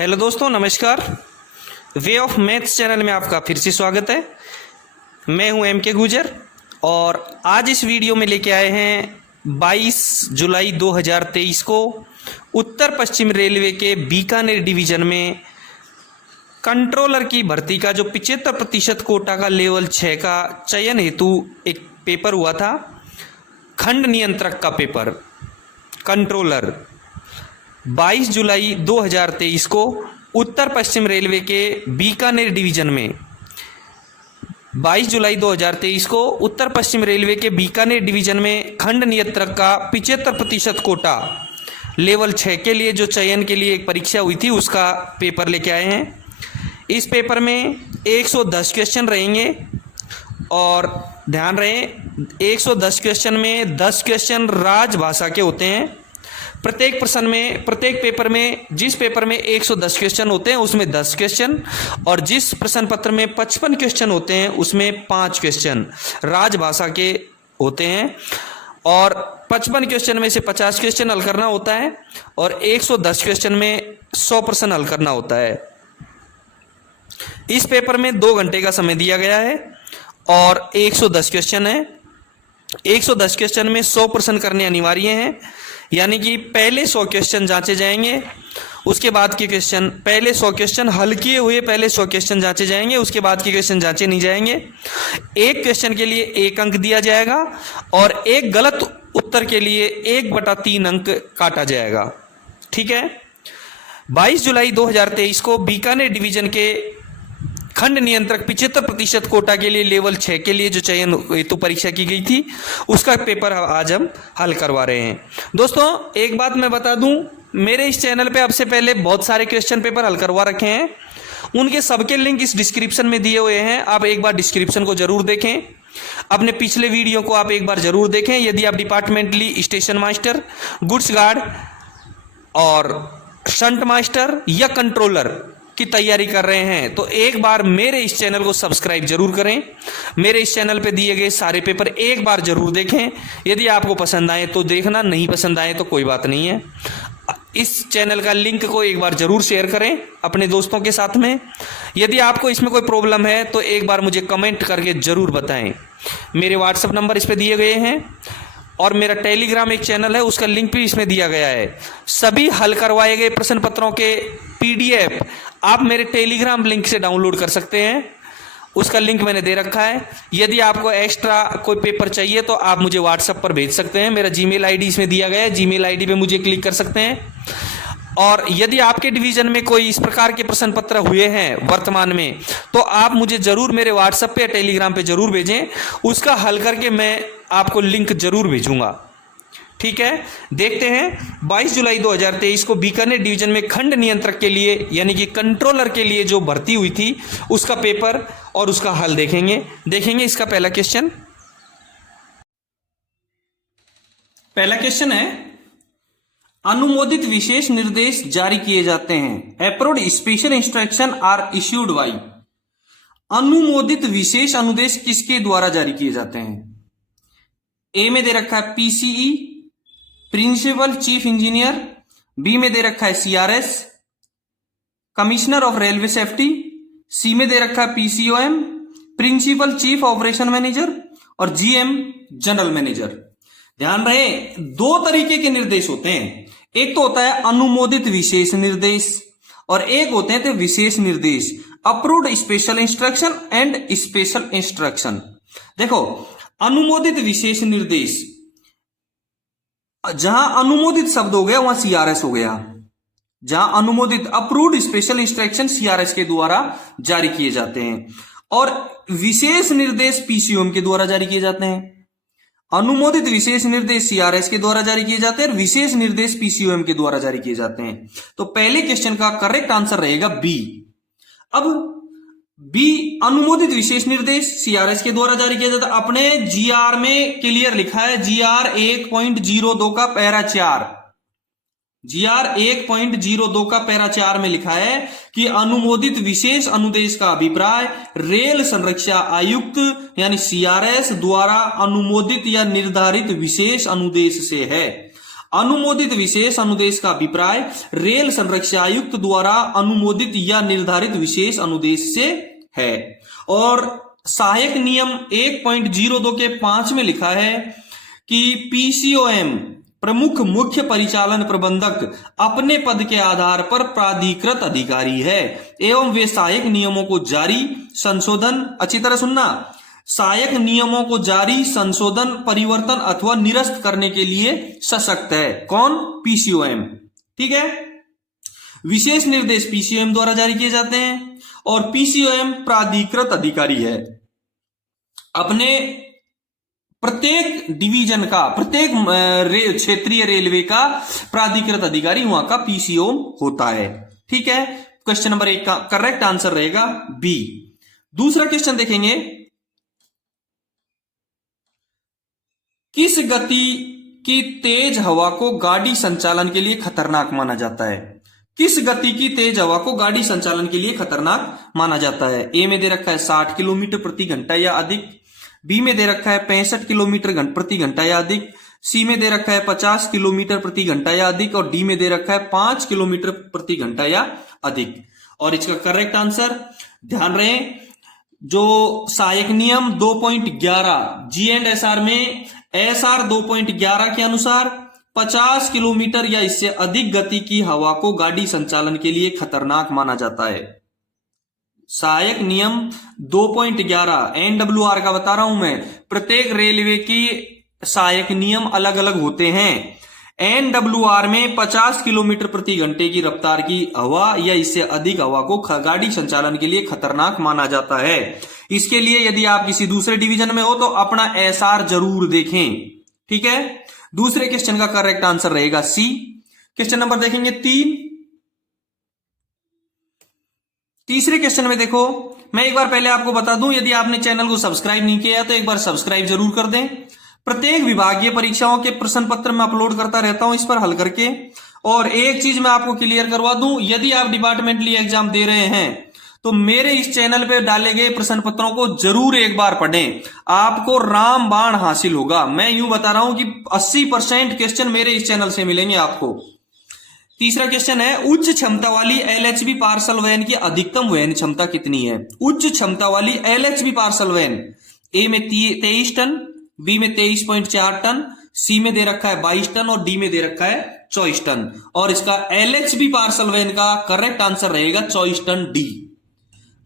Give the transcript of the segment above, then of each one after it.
Hello दोस्तों, नमस्कार। Way of maths channel में आपका फिर से स्वागत है। मैं हूं एम के गुजर और आज इस वीडियो में लेके आए हैं 22 जुलाई 2023 को उत्तर पश्चिम रेलवे के बीकानेर डिवीज़न में कंट्रोलर की भर्ती का जो 75% कोटा का लेवल 6 का चयन हेतु एक पेपर हुआ था, खंड नियंत्रक का पेपर कंट्रोलर 22 जुलाई 2023 को उत्तर पश्चिम रेलवे के बीकानेर डिवीज़न में 22 जुलाई 2023 को उत्तर पश्चिम रेलवे के बीकानेर डिवीज़न में खंड नियंत्रक का 75% कोटा लेवल 6 के लिए जो चयन के लिए एक परीक्षा हुई थी उसका पेपर लेके आए हैं। इस पेपर में 110 क्वेश्चन रहेंगे और ध्यान रहे 110 क्वेश्चन में 10 क्वेश्चन राजभाषा के होते हैं। प्रत्येक पेपर में जिस पेपर में 110 क्वेश्चन होते हैं उसमें 10 क्वेश्चन और जिस प्रश्न पत्र में 55 क्वेश्चन होते हैं उसमें 5 क्वेश्चन राजभाषा के होते हैं और 55 क्वेश्चन में से 50 क्वेश्चन हल करना होता है और 110 क्वेश्चन में 100 प्रश्न हल करना होता है। इस पेपर में 2 घंटे का समय दिया गया है और 110 क्वेश्चन है। 110 क्वेश्चन में 100 प्रश्न करने अनिवार्य हैं, यानी कि पहले 100 क्वेश्चन जांचे जाएंगे, उसके बाद के क्वेश्चन पहले 100 क्वेश्चन हल किए हुए पहले 100 क्वेश्चन जांचे जाएंगे, उसके बाद के क्वेश्चन जांचे नहीं जाएंगे। एक क्वेश्चन के लिए 1 अंक दिया जाएगा और एक गलत उत्तर के लिए 1/3 अंक काटा जाएगा। ठीक है। 22 जुलाई 2023 को बीकानेर डिवीजन के खंड नियंत्रक 75% कोटा के लिए लेवल 6 के लिए जो चयन हेतु परीक्षा की गई थी उसका पेपर आज हम हल करवा रहे हैं। दोस्तों, एक बात मैं बता दूं, मेरे इस चैनल पे अब से पहले बहुत सारे क्वेश्चन पेपर हल करवा रखे हैं, उनके सबके लिंक इस डिस्क्रिप्शन में दिए हुए हैं। आप एक बार डिस्क्रिप्शन को जरूर देखें, अपने पिछले वीडियो को आप एक बार जरूर देखें। यदि आप departmentally station master, goods guard और शंट मास्टर या कंट्रोलर की तैयारी कर रहे हैं तो एक बार मेरे इस चैनल को सब्सक्राइब जरूर करें। मेरे इस चैनल पे दिए गए सारे पेपर एक बार जरूर देखें। यदि आपको पसंद आए तो देखना, नहीं पसंद आए तो कोई बात नहीं है। इस चैनल का लिंक को एक बार जरूर शेयर करें अपने दोस्तों के साथ में। यदि आपको इसमें कोई प्रॉब्लम है तो एक बार मुझे कमेंट करके जरूर बताएं। मेरे व्हाट्सएप नंबर इस पे दिए गए हैं और मेरा टेलीग्राम एक चैनल है, उसका लिंक भी इसमें दिया गया है। सभी हल करवाए गए प्रश्न पत्रों के PDF आप मेरे टेलीग्राम लिंक से डाउनलोड कर सकते हैं, उसका लिंक मैंने दे रखा है। यदि आपको एक्स्ट्रा कोई पेपर चाहिए तो आप मुझे व्हाट्सएप पर भेज सकते हैं। मेरा जीमेल आईडी इसमें दिया गया है, जीमेल आईडी पे मुझे क्लिक कर सकते हैं। और यदि आपके डिवीजन में कोई इस प्रकार के प्रश्न पत्र हुए हैं वर्तमान में तो आप मुझे जरूर मेरे व्हाट्सएप पे या टेलीग्राम पे जरूर भेजें, उसका हल करके मैं आपको लिंक जरूर भेजूंगा। ठीक है। देखते हैं 22 जुलाई 2023 को बीकानेर डिवीजन में खंड नियंत्रक के लिए यानी कि कंट्रोलर के लिए जो भर्ती हुई थी उसका पेपर और उसका हल देखेंगे। इसका पहला क्वेश्चन है, अनुमोदित विशेष निर्देश जारी किए जाते हैं। Approved special instruction are issued by. अनुमोदित विशेष अनुदेश किसके द्वारा जारी किए जाते हैं? ए में दे रखा है PCE principal chief engineer, B में दे रखा है CRS commissioner of railway safety, C में दे रखा है PCOM principal chief operation manager और GM जनरल मैनेजर। ध्यान रहे 2 तरीके के निर्देश होते हैं, एक तो होता है अनुमोदित विशेष निर्देश और एक होते हैं विशेष निर्देश, approved special instruction and special instruction. देखो, अनुमोदित विशेष निर्देश, जहां अनुमोदित शब्द हो गया वहां CRS हो गया। जहां अनुमोदित अप्रूव्ड स्पेशल इंस्ट्रक्शन CRS के द्वारा जारी किए जाते हैं और विशेष निर्देश PCOM के द्वारा जारी किए जाते हैं। अनुमोदित विशेष निर्देश CRS के द्वारा जारी किए जाते हैं और विशेष निर्देश PCOM के द्वारा जारी किए जाते हैं। तो पहले क्वेश्चन का करेक्ट आंसर रहेगा B। अब बी, अनुमोदित विशेष निर्देश CRS के द्वारा जारी किया जाता है। अपने GR में क्लियर लिखा है, GR 1.02 का पैरा 4, GR 1.02 का पैरा 4 में लिखा है कि अनुमोदित विशेष अनुदेश का अभिप्राय रेल संरक्षा आयुक्त यानी CRS द्वारा अनुमोदित या निर्धारित विशेष अनुदेश से है। अनुमोदित विशेष अनुदेश का अभिप्राय रेल संरक्षा आयुक्त द्वारा अनुमोदित या निर्धारित विशेष अनुदेश से है। और सहायक नियम 1.02 के 5 में लिखा है कि पीसीओएम प्रमुख मुख्य परिचालन प्रबंधक अपने पद के आधार पर प्राधिकृत अधिकारी है एवं वे सहायक नियमों को जारी, संशोधन, अच्छी तरह सुनना, सहायक नियमों को जारी, संशोधन, परिवर्तन अथवा निरस्त करने के लिए सशक्त है। कौन? पीसीओएम। ठीक है, विशेष निर्देश पीसीओएम द्वारा जारी किए जाते हैं और पीसीओएम प्राधिकृत अधिकारी है। अपने प्रत्येक डिवीजन का, प्रत्येक क्षेत्रीय रेलवे का प्राधिकृत अधिकारी वहां का पीसीओ होता है। ठीक है, क्वेश्चन नंबर 1 का करेक्ट आंसर रहेगा बी। दूसरा क्वेश्चन देखेंगे, किस गति की तेज हवा को गाड़ी संचालन के लिए खतरनाक माना जाता है? किस गति की तेज हवा को गाड़ी संचालन के लिए खतरनाक माना जाता है? ए में दे रखा है 60 किलोमीटर प्रति घंटा या अधिक, बी में दे रखा है 65 किलोमीटर प्रति घंटा या अधिक, सी में दे रखा है 50 किलोमीटर प्रति घंटा या अधिक और डी में दे रखा है 5 किलोमीटर प्रति घंटा या अधिक। और इसका करेक्ट आंसर, ध्यान रहे, जो सहायक नियम 2.11 जी एंड एस आर में एसआर 2.11 के अनुसार 50 किलोमीटर या इससे अधिक गति की हवा को गाड़ी संचालन के लिए खतरनाक माना जाता है। सहायक नियम 2.11 एनडब्ल्यूआर का बता रहा हूं मैं, प्रत्येक रेलवे की सहायक नियम अलग अलग होते हैं। एनडब्ल्यूआर में 50 किलोमीटर प्रति घंटे की रफ्तार की हवा या इससे अधिक हवा को गाड़ी संचालन के लिए खतरनाक माना जाता है। इसके लिए यदि आप किसी दूसरे डिवीजन में हो तो अपना एसआर जरूर देखें। ठीक है, दूसरे क्वेश्चन का करेक्ट आंसर रहेगा सी। क्वेश्चन नंबर देखेंगे 3। तीसरे क्वेश्चन में देखो, मैं एक बार पहले आपको बता दूं, यदि आपने चैनल को सब्सक्राइब नहीं किया तो एक बार सब्सक्राइब जरूर कर दें। प्रत्येक विभागीय परीक्षाओं के प्रश्न पत्र मैं अपलोड करता रहता हूं इस पर हल करके। और एक चीज मैं आपको क्लियर करवा दूं, यदि आप डिपार्टमेंटली एग्जाम दे रहे हैं तो मेरे इस चैनल पे डाले गए प्रश्न पत्रों को जरूर एक बार पढ़ें, आपको रामबाण हासिल होगा। मैं यूं बता रहा हूं कि 80% क्वेश्चन मेरे इस चैनल से मिलेंगे आपको। तीसरा क्वेश्चन है, उच्च क्षमता वाली एलएचबी पार्सल वैन की अधिकतम वहन क्षमता कितनी है? उच्च क्षमता वाली एलएचबी पार्सल वैन, ए में 23 टन, बी में 23.4 टन, सी में दे रखा है 22 टन और डी में दे रखा है 24 टन। और इसका एलएचबी पार्सल वैन का करेक्ट आंसर रहेगा 24 टन डी।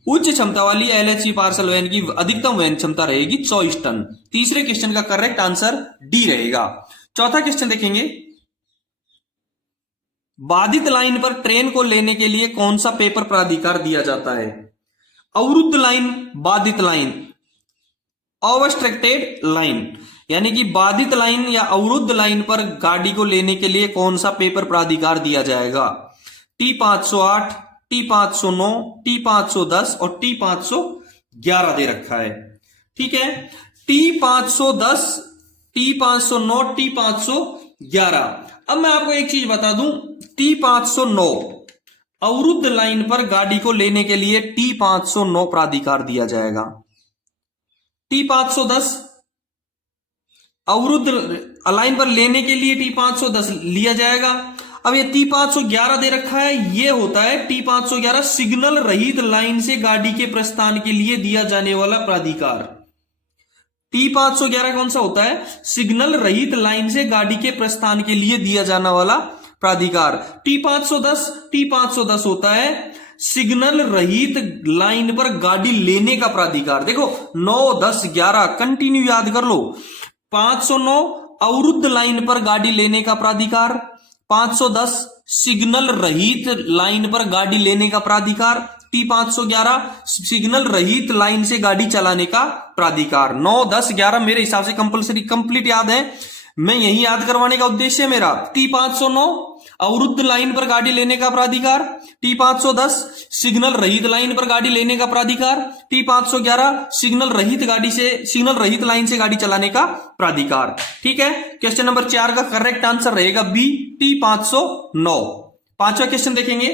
उच्च क्षमता वाली एलएचबी पार्सल वैन की अधिकतम वहन क्षमता रहेगी 24 टन। तीसरे क्वेश्चन का करेक्ट आंसर डी रहेगा। चौथा क्वेश्चन देखेंगे, बाधित लाइन पर ट्रेन को लेने के लिए कौन सा पेपर प्राधिकार दिया जाता है? अवरुद्ध लाइन, बाधित लाइन, ऑब्स्ट्रक्टेड लाइन, यानी कि बाधित लाइन या अवरुद्ध लाइन पर गाड़ी को लेने के लिए कौन सा पेपर प्राधिकार दिया जाएगा? T508, T509, T510 और T511 दे रखा है। ठीक है, T510, T509, T511। अब मैं आपको एक चीज बता दूं, T509 अवरुद्ध लाइन पर गाड़ी को लेने के लिए T509 प्राधिकार दिया जाएगा। T510 अवरुद्ध लाइन पर लेने के लिए T510 लिया जाएगा। अब ये T511 दे रखा है, ये होता है T511 सिग्नल रहित लाइन से गाड़ी के प्रस्थान के लिए दिया जाने वाला प्राधिकार। T511 कौन सा होता है? सिग्नल रहित लाइन से गाड़ी के प्रस्थान के लिए दिया जाने वाला प्राधिकार। T510 होता है सिग्नल रहित लाइन पर गाड़ी लेने का प्राधिकार। देखो 9, 10, 11 कंटिन्यू याद कर लो। 509 अवरुद्ध लाइन पर गाड़ी लेने का प्राधिकार, 510 सिग्नल रहित लाइन पर गाड़ी लेने का प्राधिकार, T511 सिग्नल रहित लाइन से गाड़ी चलाने का प्राधिकार। 9, 10, 11 मेरे हिसाब से कंपलसरी कंप्लीट याद है, मैं यही याद करवाने का उद्देश्य है मेरा। T509 अवरुद्ध लाइन पर गाड़ी लेने का प्राधिकार, T510 सिग्नल रहित लाइन पर गाड़ी लेने का प्राधिकार, T511 सिग्नल रहित लाइन से गाड़ी चलाने का प्राधिकार। ठीक है, क्वेश्चन नंबर 4 का करेक्ट आंसर रहेगा बी, T509। पांचवा क्वेश्चन देखेंगे,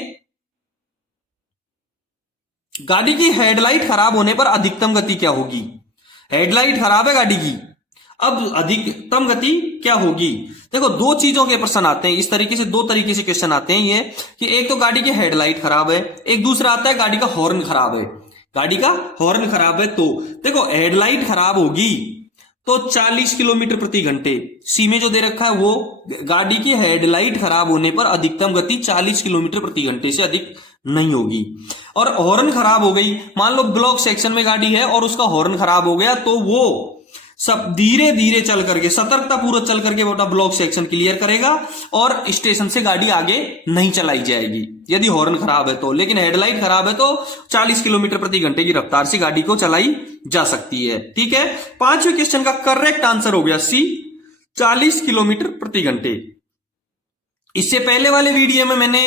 गाड़ी की हेडलाइट खराब होने पर अधिकतम गति क्या होगी? हेडलाइट खराब है गाड़ी की, अब अधिकतम गति क्या होगी? देखो दो चीजों के प्रश्न आते हैं इस तरीके से, दो तरीके से क्वेश्चन आते हैं ये कि एक तो गाड़ी की हेडलाइट खराब है, एक दूसरा आता है गाड़ी का हॉर्न खराब है। गाड़ी का हॉर्न खराब है तो देखो हेडलाइट खराब होगी तो 40 किलोमीटर प्रति घंटे, सी में जो दे रखा है वो गाड़ी की हेडलाइट खराब होने पर अधिकतम गति 40 किलोमीटर प्रति घंटे से अधिक नहीं होगी। और हॉर्न खराब हो गई, मान लो ब्लॉक सेक्शन में गाड़ी है और उसका हॉर्न खराब हो गया तो वो सब धीरे धीरे चल करके, सतर्कता पूर्वक चल करके वो ब्लॉक सेक्शन क्लियर करेगा और स्टेशन से गाड़ी आगे नहीं चलाई जाएगी यदि हॉर्न खराब है तो। लेकिन हेडलाइट खराब है तो 40 किलोमीटर प्रति घंटे की रफ्तार से गाड़ी को चलाई जा सकती है। ठीक है, पांचवें क्वेश्चन का करेक्ट आंसर हो गया सी, 40 किलोमीटर प्रति घंटे। इससे पहले वाले वीडियो में मैंने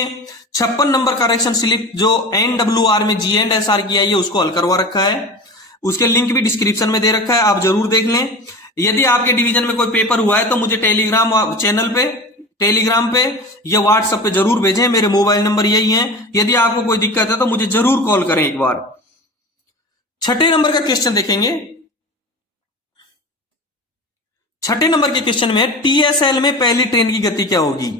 56 नंबर करेक्शन स्लिप जो NWR में G&SR की आई है उसको हल करवा रखा है, उसके लिंक भी डिस्क्रिप्शन में दे रखा है, आप जरूर देख लें। यदि आपके डिवीजन में कोई पेपर हुआ है तो मुझे टेलीग्राम चैनल पे, टेलीग्राम पे या व्हाट्सएप पे जरूर भेजें, मेरे मोबाइल नंबर यही है। यदि आपको कोई दिक्कत है तो मुझे जरूर कॉल करें एक बार। छठे नंबर का क्वेश्चन देखेंगे। छठे नंबर के क्वेश्चन में TSL में पहली ट्रेन की गति क्या होगी?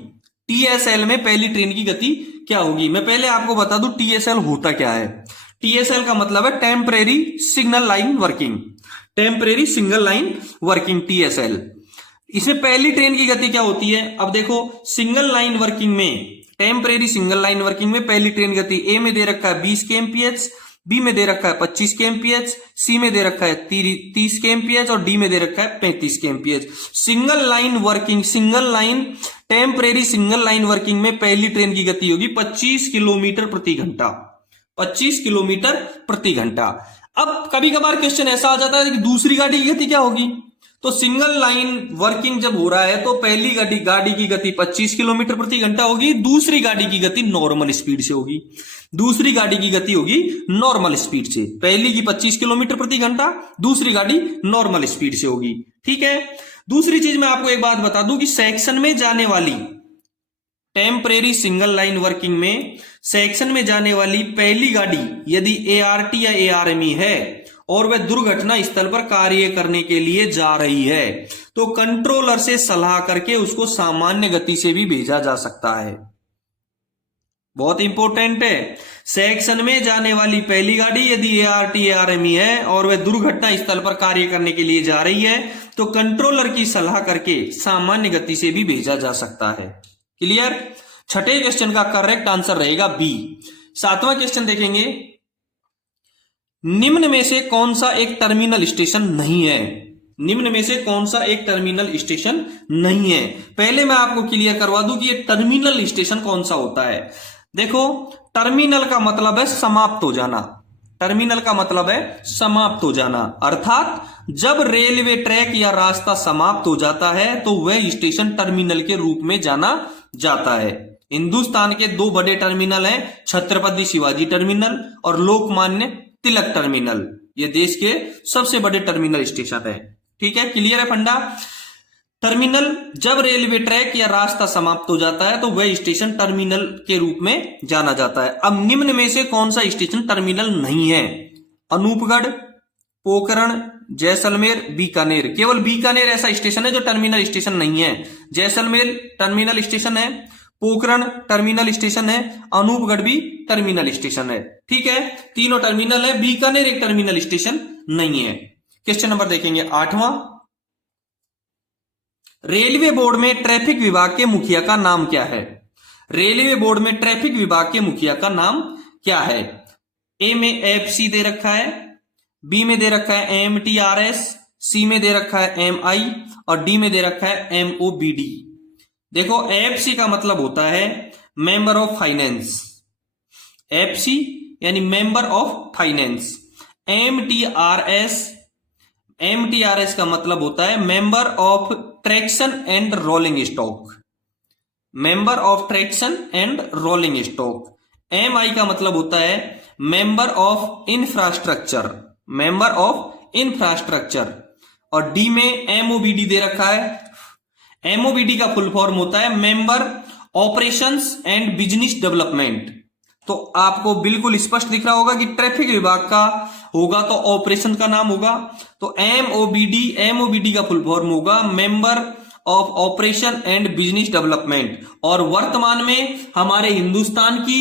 TSL में पहली ट्रेन की गति क्या होगी? मैं पहले आपको बता दूं TSL होता क्या है। TSL का मतलब है temporary signal line working, temporary signal line working TSL। इसमें पहली ट्रेन की गति क्या होती है? अब देखो सिंगल लाइन वर्किंग में, टेम्परेरी सिंगल लाइन वर्किंग में पहली ट्रेन गति ए में दे रखा है 20 kmph, बी में दे रखा है 25 kmph, सी में दे रखा है 30 kmph और डी में दे रखा है 35 kmph। Single line working, single line temporary single line working में पहली ट्रेन की गति होगी 25 किलोमीटर प्रति घंटा, 25 किलोमीटर प्रति घंटा। अब कभी कभार क्वेश्चन ऐसा आ जाता है कि दूसरी गाड़ी की गति क्या होगी? तो सिंगल लाइन वर्किंग जब हो रहा है तो पहली गाड़ी की गति 25 किलोमीटर प्रति घंटा होगी, दूसरी गाड़ी की गति नॉर्मल स्पीड से होगी, दूसरी गाड़ी की गति होगी नॉर्मल स्पीड से। पहली की 25 किलोमीटर प्रति घंटा, दूसरी गाड़ी नॉर्मल स्पीड से होगी। ठीक है, दूसरी चीज मैं आपको एक बात बता दूं कि सेक्शन में जाने वाली, टेम्परेरी सिंगल लाइन वर्किंग में सेक्शन में जाने वाली पहली गाड़ी यदि ART या ARME है और वह दुर्घटना स्थल पर कार्य करने के लिए जा रही है तो कंट्रोलर से सलाह करके उसको सामान्य गति से भी भेजा जा सकता है। बहुत इंपॉर्टेंट है, सेक्शन में जाने वाली पहली गाड़ी यदि ART ARME है और वह दुर्घटना स्थल पर कार्य करने के लिए जा रही है तो कंट्रोलर की सलाह करके सामान्य गति से भी भेजा जा सकता है। क्लियर? छठे क्वेश्चन का करेक्ट आंसर रहेगा बी। सातवां क्वेश्चन देखेंगे। निम्न में से कौन सा एक टर्मिनल स्टेशन नहीं है? निम्न में से कौन सा एक टर्मिनल स्टेशन नहीं है? पहले मैं आपको क्लियर करवा दूं कि ये टर्मिनल स्टेशन कौन सा होता है। देखो टर्मिनल का मतलब है समाप्त हो जाना, टर्मिनल का मतलब है समाप्त हो जाना, अर्थात जब रेलवे ट्रैक या रास्ता समाप्त हो जाता है तो वह स्टेशन टर्मिनल के रूप में जाना जाता है। हिंदुस्तान के दो बड़े टर्मिनल हैं, छत्रपति शिवाजी टर्मिनल और लोकमान्य तिलक टर्मिनल। ये देश के सबसे बड़े टर्मिनल स्टेशन है। ठीक है, क्लियर है फंडा? टर्मिनल जब रेलवे ट्रैक या रास्ता समाप्त हो जाता है तो वह स्टेशन टर्मिनल के रूप में जाना जाता है। अब निम्न में से कौन सा स्टेशन टर्मिनल नहीं है? अनूपगढ़, पोखरण, जैसलमेर, बीकानेर। केवल बीकानेर ऐसा स्टेशन है जो टर्मिनल स्टेशन नहीं है। जैसलमेर टर्मिनल स्टेशन है, पोखरण टर्मिनल स्टेशन है, अनूपगढ़ भी टर्मिनल स्टेशन है। ठीक है, तीनों टर्मिनल है, बीकानेर एक टर्मिनल स्टेशन नहीं है। क्वेश्चन नंबर देखेंगे 8वां। रेलवे बोर्ड में ट्रैफिक विभाग के मुखिया का नाम क्या है? रेलवे बोर्ड में ट्रैफिक विभाग के मुखिया का नाम क्या है? ए में FC दे रखा है, बी में दे रखा है MTRS, सी में दे रखा है MI और डी में दे रखा है MOBD। देखो FC का मतलब होता है मेंबर ऑफ फाइनेंस, FC यानी मेंबर ऑफ फाइनेंस। MTRS का मतलब होता है member of traction and rolling stock, member of traction and rolling stock. MI का मतलब होता है member of infrastructure, member of infrastructure. और डी में MOBD दे रखा है। MOBD का फुल फॉर्म होता है member operations and business development. तो आपको बिल्कुल स्पष्ट दिख रहा होगा कि ट्रैफिक विभाग का होगा तो ऑपरेशन का नाम होगा, तो एमओबीडी, एमओबीडी का फुल फॉर्म होगा member of operation and business development. और वर्तमान में हमारे हिंदुस्तान की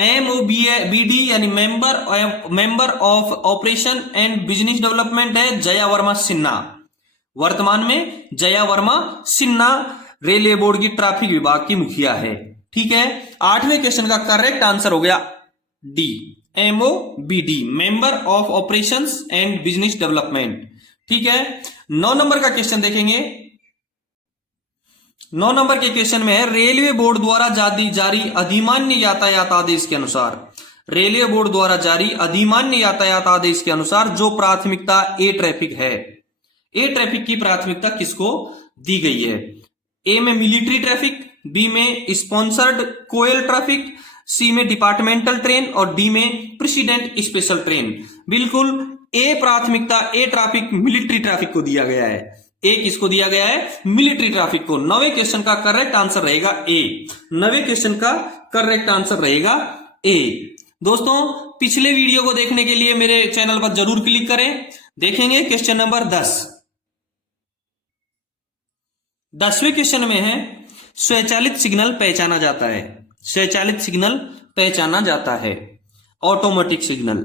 एमओबीडी यानी member of operation and business development है जया वर्मा सिन्हा। वर्तमान में जया वर्मा सिन्हा रेलवे बोर्ड की ट्रैफिक विभाग की मुखिया है। ठीक है, 8वें क्वेश्चन का करेक्ट आंसर हो गया D, MOBD, member of operations and business development. ठीक है, 9 नंबर का क्वेश्चन देखेंगे। 9 नंबर के क्वेश्चन में है रेलवे बोर्ड द्वारा जारी अधिमान्य यातायात आदेश के अनुसार, रेलवे बोर्ड द्वारा जारी अधिमान्य यातायात आदेश के अनुसार जो प्राथमिकता ए ट्रैफिक है, ए ट्रैफिक की प्राथमिकता किसको दी गई है? ए में मिलिट्री ट्रैफिक, बी में स्पॉन्सर्ड कोयल ट्रैफिक, सी में डिपार्टमेंटल ट्रेन और डी में प्रेसिडेंट स्पेशल ट्रेन। बिल्कुल ए प्राथमिकता, ए ट्रैफिक मिलिट्री ट्रैफिक को दिया गया है। ए किसको दिया गया है? मिलिट्री ट्रैफिक को। 9वें क्वेश्चन का करेक्ट आंसर रहेगा ए। 9वें क्वेश्चन का करेक्ट आंसर रहेगा ए। दोस्तों पिछले वीडियो को देखने के लिए मेरे चैनल पर जरूर क्लिक करें। देखेंगे क्वेश्चन नंबर 10। 10वें क्वेश्चन में है स्वचालित सिग्नल पहचाना जाता है, स्वचालित सिग्नल पहचाना जाता है, ऑटोमेटिक सिग्नल।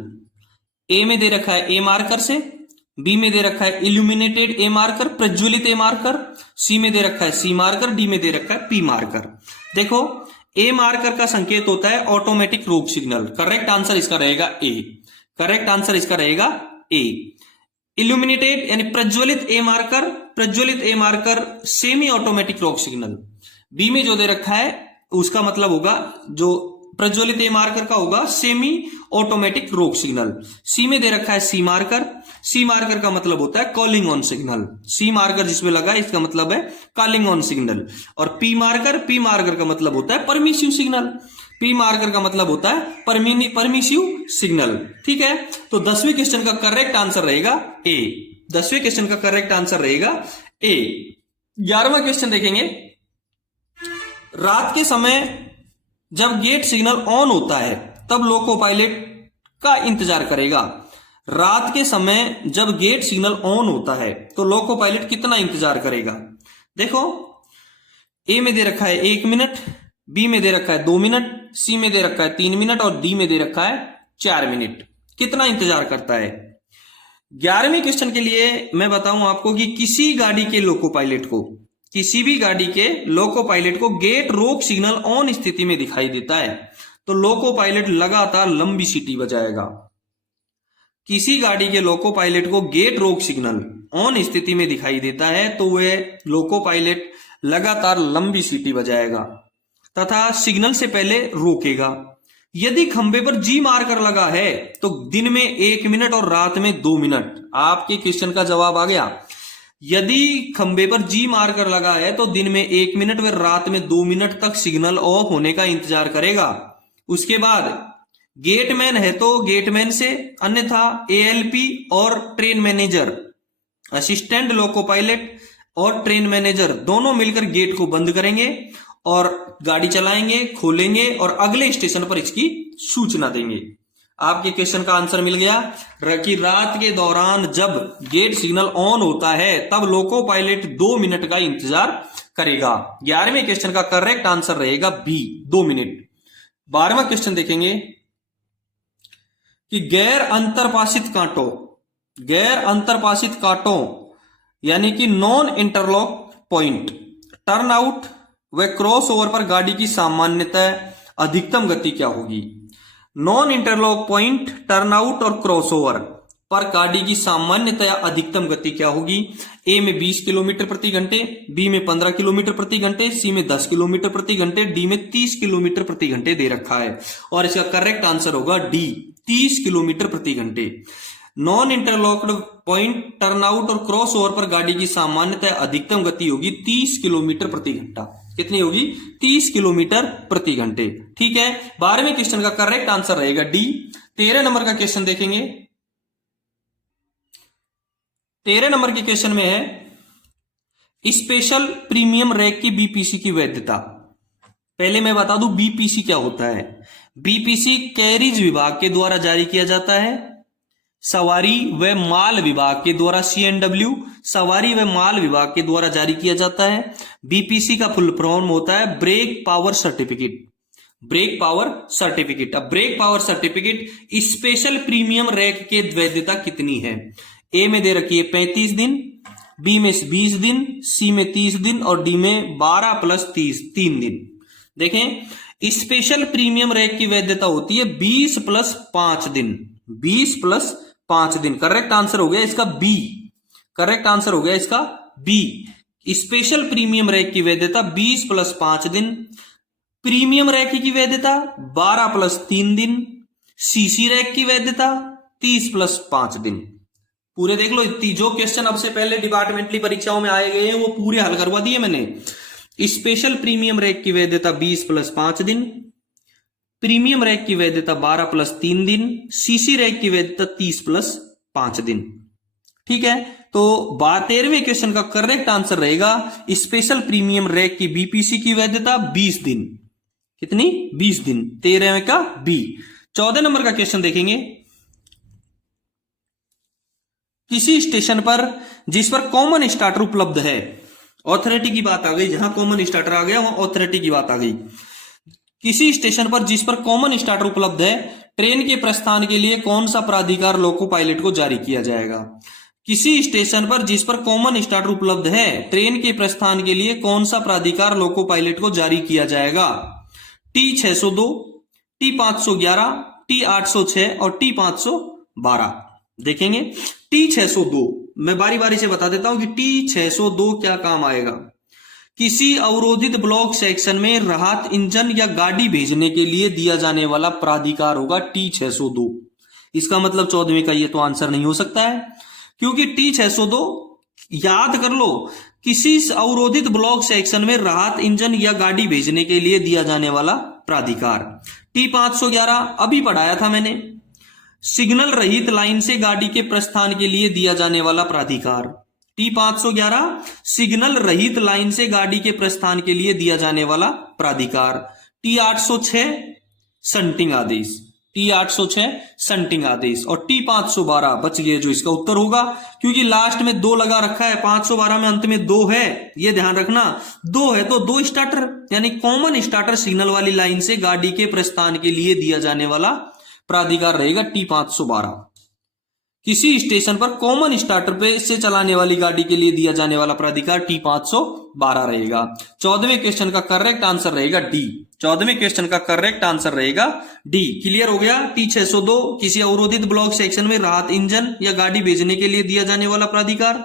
ए में दे रखा है ए मार्कर से, बी में दे रखा है इल्यूमिनेटेड ए मार्कर, प्रज्वलित ए मार्कर, सी में दे रखा है सी मार्कर, डी में दे रखा है पी मार्कर। देखो ए मार्कर का संकेत होता है ऑटोमेटिक रोक सिग्नल। करेक्ट आंसर इसका रहेगा ए, करेक्ट आंसर इसका रहेगा ए। इल्यूमिनेटेड यानी प्रज्वलित ए मार्कर, प्रज्वलित ए मार्कर सेमी ऑटोमेटिक रोक सिग्नल। बी में जो दे रखा है उसका मतलब होगा, जो प्रज्वलित ए मार्कर का होगा सेमी ऑटोमेटिक रोक सिग्नल। सी में दे रखा है सी मार्कर, सी मार्कर का मतलब होता है calling on signal. C marker जिसमें लगा है इसका मतलब है कॉलिंग ऑन सिग्नल। और पी मार्कर, पी मार्कर का मतलब होता है परमिसिव सिग्नल। पी मार्कर का मतलब होता है परमिसिव सिग्नल। ठीक है, तो 10वें क्वेश्चन का करेक्ट आंसर रहेगा ए। 10वें क्वेश्चन का करेक्ट आंसर रहेगा ए। 11वां क्वेश्चन देखेंगे। रात के समय जब गेट सिग्नल ऑन होता है तब लोको पायलट का इंतजार करेगा। रात के समय जब गेट सिग्नल ऑन होता है तो लोको पायलट कितना इंतजार करेगा? देखो ए में दे रखा है 1 मिनट, बी में दे रखा है 2 मिनट, सी में दे रखा है 3 मिनट और डी में दे रखा है 4 मिनट। कितना इंतजार करता है? 11वें क्वेश्चन के लिए मैं बताऊं आपको कि किसी गाड़ी के लोको पायलट को, किसी भी गाड़ी के लोको पायलट को गेट रोक सिग्नल ऑन स्थिति में दिखाई देता है तो लोको पायलट लगातार लंबी सीटी बजाएगा। किसी गाड़ी के लोको पायलट को गेट रोक सिग्नल ऑन स्थिति में दिखाई देता है तो वह लोको पायलट लगातार लंबी सीटी बजाएगा तथा सिग्नल से पहले रोकेगा। यदि खंबे पर जी मार्कर लगा है तो दिन में 1 मिनट और रात में 2 मिनट। आपके क्वेश्चन का जवाब आ गया। यदि खंबे पर जी मार्कर लगा है तो दिन में 1 मिनट व रात में 2 मिनट तक सिग्नल ऑफ होने का इंतजार करेगा। उसके बाद गेटमैन है तो गेटमैन से, अन्यथा एएलपी और train manager, assistant loco pilot और ट्रेन मैनेजर दोनों मिलकर गेट को बंद करेंगे और गाड़ी चलाएंगे, खोलेंगे और अगले स्टेशन पर इसकी सूचना देंगे। आपके क्वेश्चन का आंसर मिल गया कि रात के दौरान जब गेट सिग्नल ऑन होता है तब लोको पायलट 2 मिनट का इंतजार करेगा। 11वें क्वेश्चन का करेक्ट आंसर रहेगा बी, 2 मिनट। 12वां क्वेश्चन देखेंगे कि गैर अंतरपाशित कांटों, गैर अंतरपाशित कांटों यानी कि non interlock point, turn out व क्रॉस ओवर पर गाड़ी की सामान्यतः अधिकतम गति क्या होगी? Non interlock point, turn out और क्रॉस ओवर पर गाड़ी की सामान्यतया अधिकतम गति क्या होगी? ए में 20 किलोमीटर प्रति घंटे, बी में 15 किलोमीटर प्रति घंटे, सी में 10 किलोमीटर प्रति घंटे, डी में 30 किलोमीटर प्रति घंटे दे रखा है और इसका करेक्ट आंसर होगा डी, 30 किलोमीटर प्रति घंटे। Non interlocked point, turn out और क्रॉस ओवर पर गाड़ी की सामान्यतः अधिकतम गति होगी 30 किलोमीटर प्रति घंटा। कितनी होगी? 30 किलोमीटर प्रति घंटे। ठीक है, 12वें क्वेश्चन का करेक्ट आंसर रहेगा डी। 13 नंबर का क्वेश्चन देखेंगे। 13 नंबर के क्वेश्चन में है स्पेशल प्रीमियम रैक की बीपीसी की वैधता। पहले मैं बता दूं बीपीसी क्या होता है। बीपीसी कैरिज विभाग के द्वारा जारी किया जाता है, सवारी व माल विभाग के द्वारा, सीएनडब्ल्यू सवारी व माल विभाग के द्वारा जारी किया जाता है। बीपीसी का फुल फॉर्म होता है brake power certificate. Brake power certificate. अब brake power certificate special premium rake की वैधता कितनी है? ए में दे रखी है 35 दिन, बी में 20 दिन, सी में 30 दिन और डी में 12 प्लस 30 3 दिन। देखें स्पेशल प्रीमियम रैक की वैधता होती है 20 प्लस 5 दिन। 20 प्लस 5 दिन करेक्ट आंसर हो गया इसका बी। करेक्ट आंसर हो गया इसका बी। स्पेशल प्रीमियम रैक की वैधता 20 प्लस 5 दिन। प्रीमियम रैक की वैधता 12 प्लस 3 दिन। सीसी रैक की वैधता 30 प्लस 5 दिन। पूरे देख लो, जो क्वेश्चन अब से पहले डिपार्टमेंटली परीक्षाओं में आए गए हैं वो पूरे हल करवा दिए मैंने। स्पेशल प्रीमियम रैक की वैधता 20 प्लस 5 दिन, प्रीमियम रैक की वैधता 12 प्लस 3 दिन, सीसी रैक की वैधता 30 प्लस 5 दिन। ठीक है, तो 13वें क्वेश्चन का करेक्ट आंसर रहेगा स्पेशल प्रीमियम रैक की बीपीसी की वैधता 20 दिन। कितनी? 20 दिन। 13वें का बी। 14 नंबर का क्वेश्चन देखेंगे। किसी स्टेशन पर जिस पर कॉमन स्टार्टर उपलब्ध है, ऑथोरिटी की बात आ गई, जहां कॉमन स्टार्टर आ गया वहां ऑथोरिटी की बात आ गई। किसी स्टेशन पर जिस पर कॉमन स्टार्टर उपलब्ध है, ट्रेन के प्रस्थान के लिए कौन सा प्राधिकार लोको पायलट को जारी किया जाएगा? किसी स्टेशन पर जिस पर कॉमन स्टार्टर उपलब्ध है, ट्रेन के प्रस्थान के लिए कौन सा प्राधिकार लोको पायलट को जारी किया जाएगा? T602, T511, T806 और T512। देखेंगे T602 मैं बारी बारी से बता देता हूं कि T602 क्या काम आएगा। किसी अवरोधित ब्लॉक सेक्शन में राहत इंजन या गाड़ी भेजने के लिए दिया जाने वाला प्राधिकार होगा T602। इसका मतलब 14वें का ये तो आंसर नहीं हो सकता है, क्योंकि T602 याद कर लो, किसी अवरोधित ब्लॉक सेक्शन में राहत इंजन या गाड़ी भेजने के लिए दिया जाने वाला प्राधिकार। T511 अभी पढ़ाया था मैंने, सिग्नल रहित लाइन से गाड़ी के प्रस्थान के लिए दिया जाने वाला प्राधिकार। T511 सिग्नल रहित लाइन से गाड़ी के प्रस्थान के लिए दिया जाने वाला प्राधिकार। T806 शंटिंग आदेश। T806 शंटिंग आदेश और T512 बच गए जो इसका उत्तर होगा, क्योंकि लास्ट में 2 लगा रखा है, 512 में अंत में 2 है, ये ध्यान रखना। 2 है तो 2 स्टार्टर, यानी कॉमन स्टार्टर सिग्नल वाली लाइन से गाड़ी के प्रस्थान के लिए दिया जाने वाला प्राधिकार रहेगा T512। किसी स्टेशन पर कॉमन स्टार्टर पे से चलाने वाली गाड़ी के लिए दिया जाने वाला प्राधिकार T512 रहेगा। 14वें क्वेश्चन का करेक्ट आंसर रहेगा डी। 14वें क्वेश्चन का करेक्ट आंसर रहेगा डी। क्लियर हो गया। T602 किसी अवरोधित ब्लॉक सेक्शन में राहत इंजन या गाड़ी भेजने के लिए दिया जाने वाला प्राधिकार।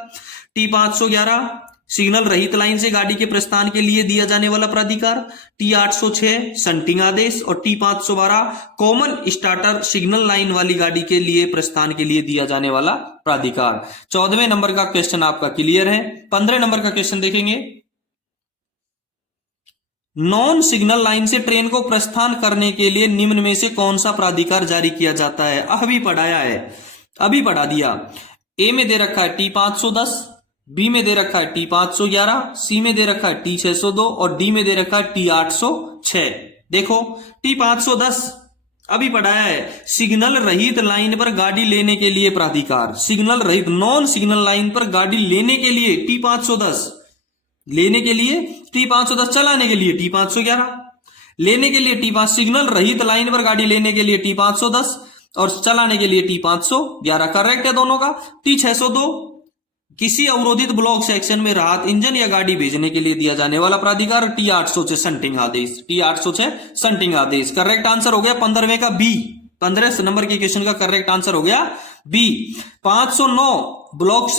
T511 सिग्नल रहित लाइन से गाड़ी के प्रस्थान के लिए दिया जाने वाला प्राधिकार। T806 शंटिंग आदेश और T512 common starter signal line वाली गाड़ी के लिए प्रस्थान के लिए दिया जाने वाला प्राधिकार। 14वें नंबर का क्वेश्चन आपका क्लियर है। 15 नंबर का क्वेश्चन देखेंगे। नॉन सिग्नल लाइन से ट्रेन को प्रस्थान करने के लिए निम्न में से कौन सा प्राधिकार जारी किया जाता है? अभी पढ़ाया है, अभी पढ़ा दिया। ए में दे रखा है T510, बी में दे रखा है T511, सी में दे रखा है T602 और डी में दे रखा है T806। देखो T510 अभी पढ़ाया है, सिग्नल रहित लाइन पर गाड़ी लेने के लिए प्राधिकार। सिग्नल रहित नॉन सिग्नल लाइन पर गाड़ी लेने के लिए T510, लेने के लिए T510, चलाने के लिए T511, लेने के लिए T5 सिग्नल रहित लाइन पर गाड़ी लेने के लिए T510 और चलाने के लिए T511। करेक्ट है दोनों का। T602 किसी अवरोधित ब्लॉक सेक्शन में राहत इंजन या गाड़ी भेजने के लिए दिया जाने वाला प्राधिकार। T806 शंटिंग आदेश। T806 शंटिंग आदेश। करेक्ट आंसर हो गया 15वें का बी। 15 नंबर के क्वेश्चन का करेक्ट आंसर हो गया बी। 509 ब्लॉक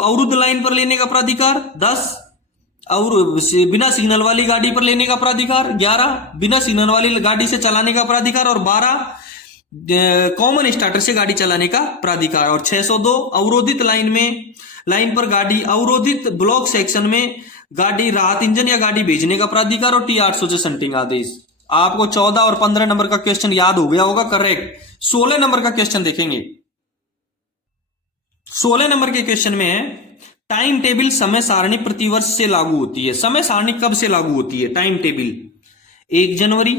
अवरुद्ध लाइन पर लेने का प्राधिकार। 10 और बिना सिग्नल वाली गाड़ी पर लेने का प्राधिकार। 11 बिना सिग्नल वाली गाड़ी से चलाने का प्राधिकार और 12 कॉमन स्टार्टर से गाड़ी चलाने का प्राधिकार और 602 अवरोधित लाइन पर गाड़ी, अवरोधित ब्लॉक सेक्शन में गाड़ी राहत इंजन या गाड़ी भेजने का प्राधिकार और T806 शंटिंग आदेश। आपको 14 और 15 नंबर का क्वेश्चन याद हो गया होगा। करेक्ट। 16 नंबर का क्वेश्चन देखेंगे। 16 नंबर के क्वेश्चन में है टाइम टेबल समय सारणी प्रतिवर्ष से लागू होती है। समय सारणी कब से लागू होती है? टाइम टेबल 1 जनवरी,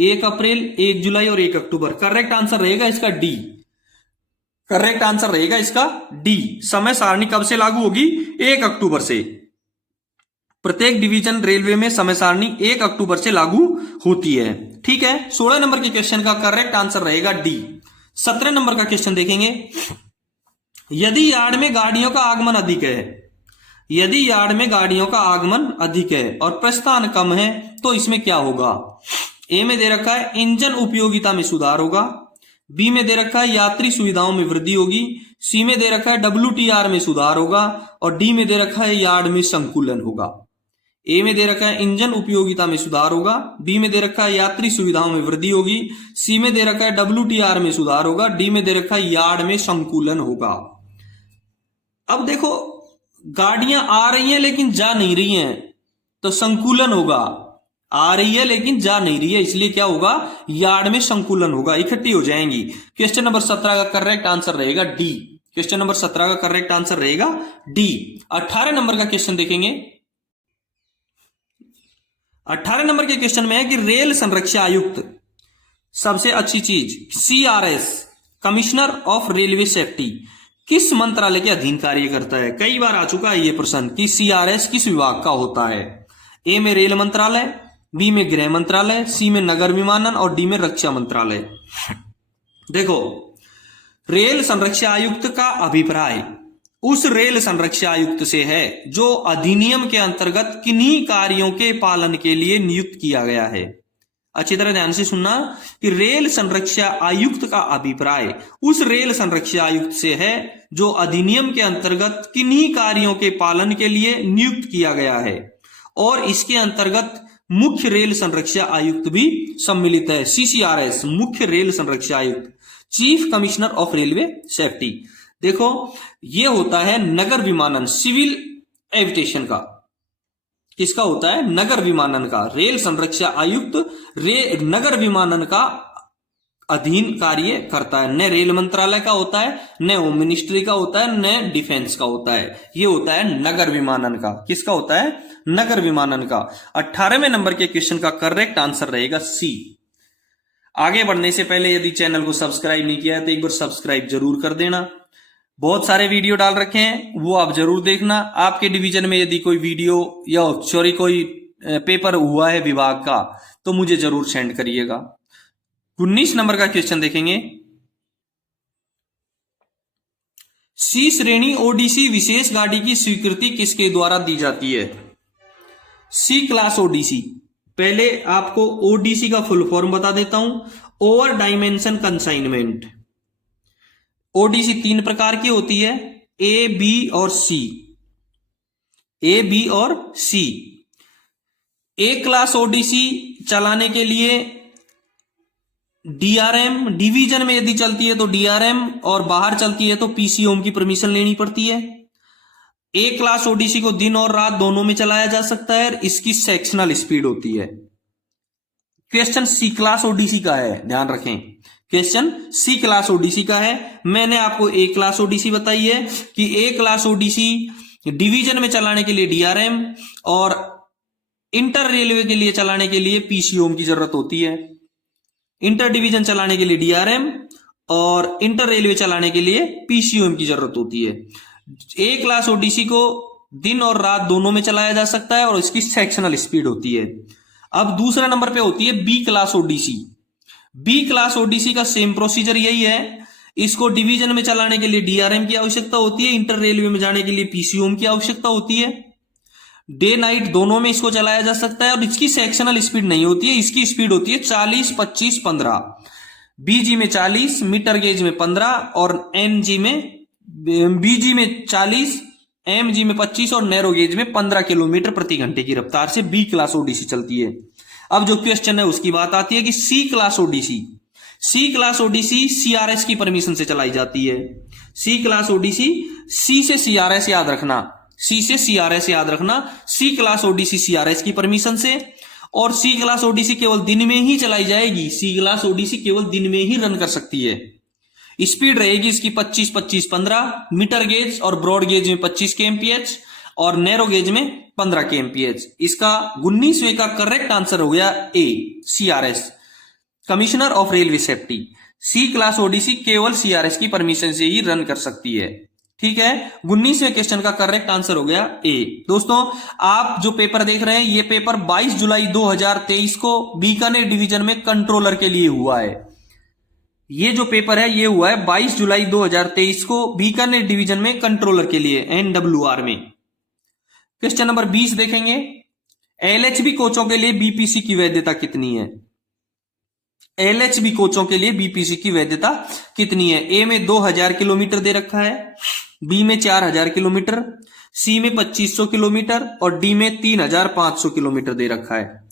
1 अप्रैल, 1 जुलाई और 1 अक्टूबर। करेक्ट आंसर रहेगा इसका डी। करेक्ट आंसर रहेगा इसका डी। समय सारणी कब से लागू होगी? 1 अक्टूबर से। प्रत्येक डिवीजन रेलवे में समय सारणी 1 अक्टूबर से लागू होती है। ठीक है, 16 नंबर के क्वेश्चन का करेक्ट आंसर रहेगा डी। 17 नंबर का क्वेश्चन देखेंगे। यदि यार्ड में गाड़ियों का आगमन अधिक है, यदि यार्ड में गाड़ियों का आगमन अधिक है और प्रस्थान कम है तो इसमें क्या होगा? ए में दे रखा है इंजन उपयोगिता में सुधार होगा, बी में दे रखा है यात्री सुविधाओं में वृद्धि होगी, सी में दे रखा है WTR में सुधार होगा और डी में दे रखा है यार्ड में संकुलन होगा। ए में दे रखा है इंजन उपयोगिता में सुधार होगा, बी में दे रखा है यात्री सुविधाओं में वृद्धि होगी, सी में दे रखा है WTR में सुधार होगा, डी में दे रखा है यार्ड में संकुलन होगा। अब देखो, गाड़ियां आ रही हैं लेकिन जा नहीं रही हैं, तो संकुलन होगा। आ रही है लेकिन जा नहीं रही है, इसलिए क्या होगा? यार्ड में संकुलन होगा, इकट्ठी हो जाएंगी। क्वेश्चन नंबर 17 का करेक्ट आंसर रहेगा डी। क्वेश्चन नंबर 17 का करेक्ट आंसर रहेगा डी। 18 नंबर का क्वेश्चन देखेंगे। 18 नंबर के क्वेश्चन में है कि रेल संरक्षा आयुक्त, सबसे अच्छी चीज, CRS commissioner of railway safety, किस मंत्रालय के अधीन कार्य करता है? कई बार आ चुका है ये प्रश्न कि CRS किस विभाग का होता है। ए में रेल मंत्रालय, बी में गृह मंत्रालय, सी में नगर विमानन और डी में रक्षा मंत्रालय। देखो, रेल संरक्षा आयुक्त का अभिप्राय उस रेल संरक्षा आयुक्त से है जो अधिनियम के अंतर्गत किन्हीं कार्यों के पालन के लिए नियुक्त किया गया है। अच्छी तरह ध्यान से सुनना कि रेल संरक्षा आयुक्त का अभिप्राय उस रेल संरक्षा आयुक्त से है जो अधिनियम के अंतर्गत किन्हीं कार्यों के पालन के लिए नियुक्त किया गया है, और इसके अंतर्गत मुख्य रेल संरक्षा आयुक्त भी सम्मिलित है। CCRS मुख्य रेल संरक्षा आयुक्त, chief commissioner of railway safety. देखो, ये होता है नगर विमानन, सिविल एविटेशन का। किसका होता है? नगर विमानन का। रेल संरक्षा आयुक्त नगर विमानन का अधीन कार्य करता है। न रेल मंत्रालय का होता है, न होम मिनिस्ट्री का होता है, न डिफेंस का होता है। ये होता है नगर विमानन का। किसका होता है? नगर विमानन का। 18वें नंबर के क्वेश्चन का करेक्ट आंसर रहेगा सी। आगे बढ़ने से पहले यदि चैनल को सब्सक्राइब नहीं किया है तो एक बार सब्सक्राइब जरूर कर देना। बहुत सारे वीडियो डाल रखे हैं, वो आप जरूर देखना। आपके डिवीजन में यदि कोई वीडियो या कोई पेपर हुआ है विभाग का तो मुझे जरूर सेंड करिएगा। 19 नंबर का क्वेश्चन देखेंगे। सी श्रेणी ओडीसी विशेष गाड़ी की स्वीकृति किसके द्वारा दी जाती है? सी क्लास ओडीसी। पहले आपको ओडीसी का फुल फॉर्म बता देता हूं, ओवर डायमेंशन कंसाइनमेंट। ओडीसी 3 प्रकार की होती है, ए, बी और सी। ए, बी और सी। ए क्लास ओडीसी चलाने के लिए डीआरएम, डिवीजन में यदि चलती है तो डीआरएम और बाहर चलती है तो पीसीओम की परमिशन लेनी पड़ती है। ए क्लास ओडीसी को दिन और रात दोनों में चलाया जा सकता है, इसकी सेक्शनल स्पीड होती है। क्वेश्चन सी क्लास ओडीसी का है, ध्यान रखें। क्वेश्चन सी क्लास ओडीसी का है। मैंने आपको ए क्लास ओडीसी बताई है कि ए क्लास ओडीसी डिवीजन में चलाने के लिए डीआरएम और इंटर रेलवे के लिए चलाने के लिए पीसीओम की जरूरत होती है। इंटर डिवीजन चलाने के लिए डीआरएम और इंटर रेलवे चलाने के लिए पीसीओम की जरूरत होती है। ए क्लास ओडीसी को दिन और रात दोनों में चलाया जा सकता है और इसकी सेक्शनल स्पीड होती है। अब दूसरा नंबर पे होती है B class ODC. B class ODC का सेम प्रोसीजर यही है। इसको डिवीजन में चलाने के लिए डीआरएम की आवश्यकता होती है, इंटर रेलवे में जाने के लिए पीसीओम की आवश्यकता होती है। डे नाइट दोनों में इसको चलाया जा सकता है और इसकी सेक्शनल स्पीड नहीं होती है, इसकी स्पीड होती है 40, 25, 15। बीजी में 40, मीटर गेज में 15 और एनजी में बीजी में 40, एमजी में 25 और नैरो गेज में 15 किलोमीटर प्रति घंटे की रफ्तार से बी क्लास ओडीसी चलती है। अब जो क्वेश्चन है उसकी बात आती है कि सी क्लास ओडीसी। सी क्लास ओडीसी सीआरएस की परमिशन से चलाई जाती है। सी क्लास ओडीसी, सी से सीआरएस याद रखना, सी से सीआरएस याद रखना। सी क्लास ओडीसी सीआरएस की परमिशन से, और सी क्लास ओडीसी केवल दिन में ही चलाई जाएगी। सी क्लास ओडीसी केवल दिन में ही रन कर सकती है। स्पीड रहेगी इसकी 25, 25, 15 मीटर गेज और ब्रॉड गेज में 25 kmph और नैरो गेज में 15 kmph। इसका 19वें का करेक्ट आंसर हो गया A, CRS, commissioner of railway safety. C class ODC केवल CRS की परमिशन से ही रन कर सकती है। ठीक है, 19वें क्वेश्चन का करेक्ट आंसर हो गया ए। दोस्तों, आप जो पेपर देख रहे हैं ये पेपर 22 जुलाई 2023 को बीकानेर डिवीजन में कंट्रोलर के लिए हुआ है। ये जो पेपर है ये हुआ है 22 जुलाई 2023 को बीकानेर डिवीजन में कंट्रोलर के लिए, NWR में। क्वेश्चन नंबर 20 देखेंगे, LHB कोचों के लिए BPC की वैधता कितनी है? LHB कोचों के लिए BPC की वैधता कितनी है? ए में 2000 किलोमीटर दे रखा है, बी में 4000 किलोमीटर, सी में 2500 किलोमीटर और डी में 3500 किलोमीटर दे रखा है।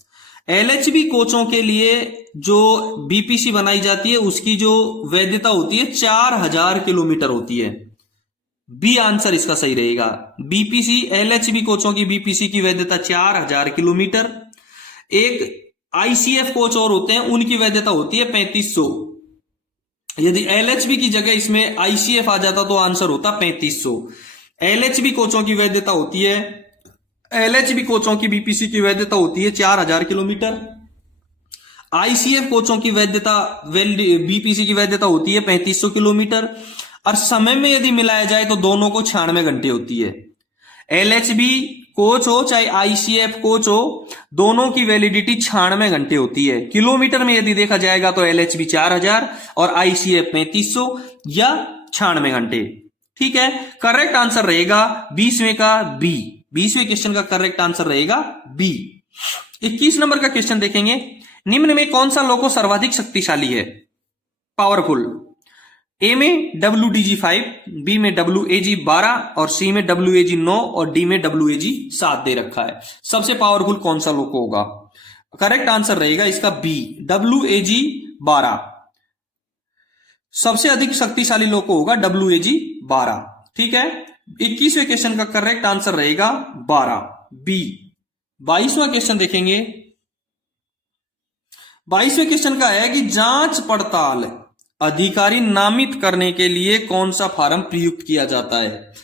LHB कोचों के लिए जो BPC बनाई जाती है उसकी जो वैधता होती है 4000 किलोमीटर होती है। बी आंसर इसका सही रहेगा। BPC LHB कोचों की BPC की वैधता 4000 किलोमीटर। एक ICF कोच और होते हैं, उनकी वैधता होती है 3500। यदि LHB की जगह इसमें ICF आ जाता तो आंसर होता 3500। LHB कोचों की वैधता होती है, LHB कोचों की BPC की वैधता होती है 4000 किलोमीटर। ICF कोचों की वैधता BPC की वैधता होती है 3500 किलोमीटर। और समय में यदि मिलाया जाए तो दोनों को 96 घंटे होती है। LHB कोच हो चाहे ICF कोच हो, दोनों की वैलिडिटी 96 घंटे होती है। किलोमीटर में यदि देखा जाएगा तो LHB 4000 और ICF 3500 या 96 घंटे। ठीक है, करेक्ट आंसर रहेगा 20वें का बी। 20वें क्वेश्चन का करेक्ट आंसर रहेगा बी। 21 नंबर का क्वेश्चन देखेंगे, निम्न में कौन सा लोको सर्वाधिक शक्तिशाली है, पावरफुल? ए में WDG5, बी में WAG 12 और सी में WAG 9 और डी में WAG 7 दे रखा है। सबसे पावरफुल कौन सा लोको होगा? करेक्ट आंसर रहेगा इसका बी, WAG 12। सबसे अधिक शक्तिशाली लोको होगा WAG 12। ठीक है, 21वें क्वेश्चन का करेक्ट आंसर रहेगा 12, बी। 22वां क्वेश्चन देखेंगे। 22वें क्वेश्चन का है कि जांच पड़ताल अधिकारी नामित करने के लिए कौन सा फॉर्म प्रयुक्त किया जाता है?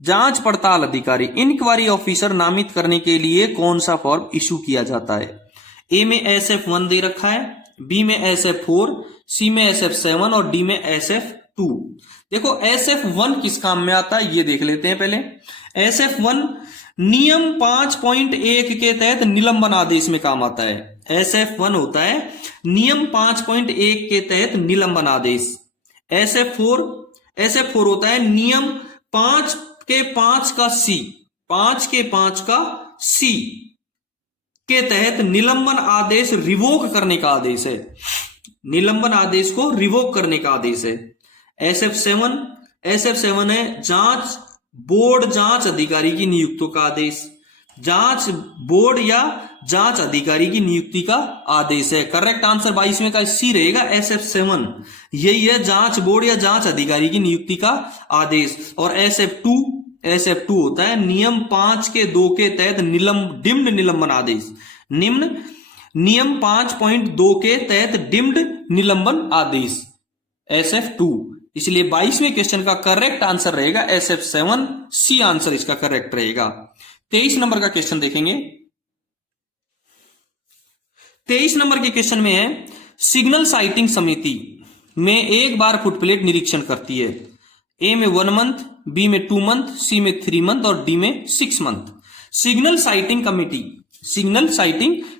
जांच पड़ताल अधिकारी, इंक्वायरी ऑफिसर नामित करने के लिए कौन सा फॉर्म इशू किया जाता है? ए में SF1 दे रखा है, बी में SF4, सी में SF7 और डी में SF2। देखो SF1 किस काम में आता है ये देख लेते हैं पहले। SF1 नियम 5.1 के तहत निलंबन आदेश में काम आता है। SF1 होता है नियम 5.1 के तहत निलंबन आदेश। SF4 होता है नियम 5 के 5 का सी, 5 के 5 का सी के तहत निलंबन आदेश रिवोक करने का आदेश है। निलंबन आदेश को रिवोक करने का आदेश है। SF7 है जांच बोर्ड जांच अधिकारी की नियुक्ति का आदेश। जांच बोर्ड या जांच अधिकारी की नियुक्ति का आदेश है। करेक्ट आंसर 22वें का सी रहेगा, SF7। यही है जांच बोर्ड या जांच अधिकारी की नियुक्ति का आदेश। और SF2 होता है नियम 5 के 2 के तहत डिम्ड निलंबन आदेश। नियम 5.2 के तहत डिम्ड निलंबन आदेश SF2। इसलिए 22वें क्वेश्चन का करेक्ट आंसर रहेगा SF7, सी आंसर इसका करेक्ट रहेगा। 23 नंबर का क्वेश्चन देखेंगे। 23 नंबर के क्वेश्चन में है सिग्नल साइटिंग समिति में एक बार फुटप्लेट निरीक्षण करती है। ए में 1 मंथ, बी में 2 मंथ, सी में 3 मंथ और डी में 6 मंथ। सिग्नल साइटिंग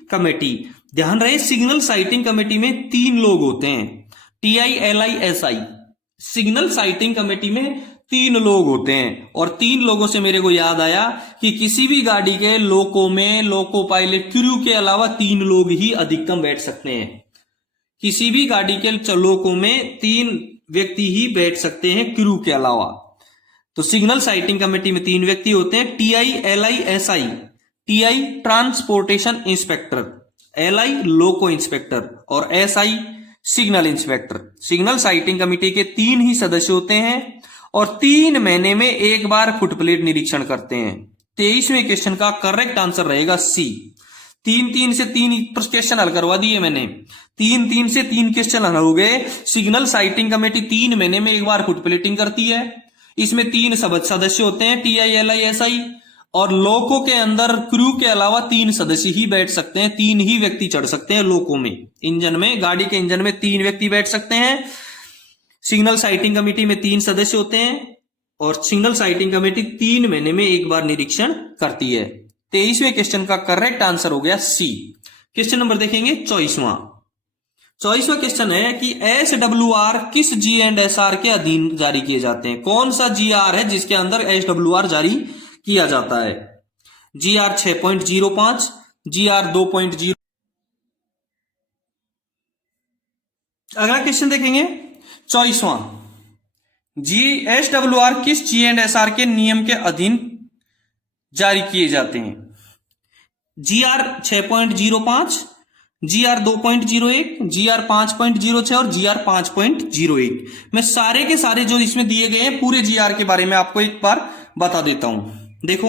कमेटी, ध्यान रहे सिग्नल साइटिंग कमेटी में 3 लोग होते हैं, TILI SI। Signal sighting committee में 3 लोग होते हैं। और 3 लोगों से मेरे को याद आया कि किसी भी गाड़ी के लोको में लोको पायलट क्रू के अलावा 3 लोग ही अधिकतम बैठ सकते हैं। किसी भी गाड़ी के लोको में 3 व्यक्ति ही बैठ सकते हैं क्रू के अलावा। तो सिग्नल साइटिंग कमेटी में 3 व्यक्ति होते हैं, TILI SI, TI transportation inspector, LI loco inspector और SI signal inspector. Signal sighting committee के 3 ही सदस्य होते हैं और 3 महीने में एक बार फुटप्लेट निरीक्षण करते हैं। 23वें क्वेश्चन का करेक्ट आंसर रहेगा सी। 3 से 3 क्वेश्चन हल करवा दिए मैंने। 3 से 3 क्वेश्चन हल हो गए। सिग्नल साइटिंग कमेटी 3 महीने में एक बार फुटप्लेटिंग करती है। इसमें 3 सदस्य होते हैं, TI, LI, SI, और लोको के अंदर क्रू के अलावा 3 सदस्य ही बैठ सकते हैं, 3 ही व्यक्ति चढ़ सकते हैं लोको में। इंजन में, गाड़ी के इंजन में 3 व्यक्ति बैठ सकते हैं। सिग्नल साइटिंग कमेटी में 3 सदस्य होते हैं और सिग्नल साइटिंग कमेटी 3 महीने में एक बार निरीक्षण करती है। 23वें क्वेश्चन का करेक्ट आंसर हो गया सी। क्वेश्चन नंबर देखेंगे 24वां क्वेश्चन है कि SWR किस G&SR के अधीन जारी किए जाते हैं? कौन सा GR है जिसके अंदर SWR जारी किया जाता है? GR 6.05, GR 2.0। अगला क्वेश्चन देखेंगे 24वां, SWR किस G&SR के नियम के अधीन जारी किए जाते हैं? GR 6.05, GR 2.01, GR 5.06 और GR 5.01। मैं सारे के सारे जो इसमें दिए गए हैं पूरे GR के बारे में आपको एक बार बता देता हूं। देखो,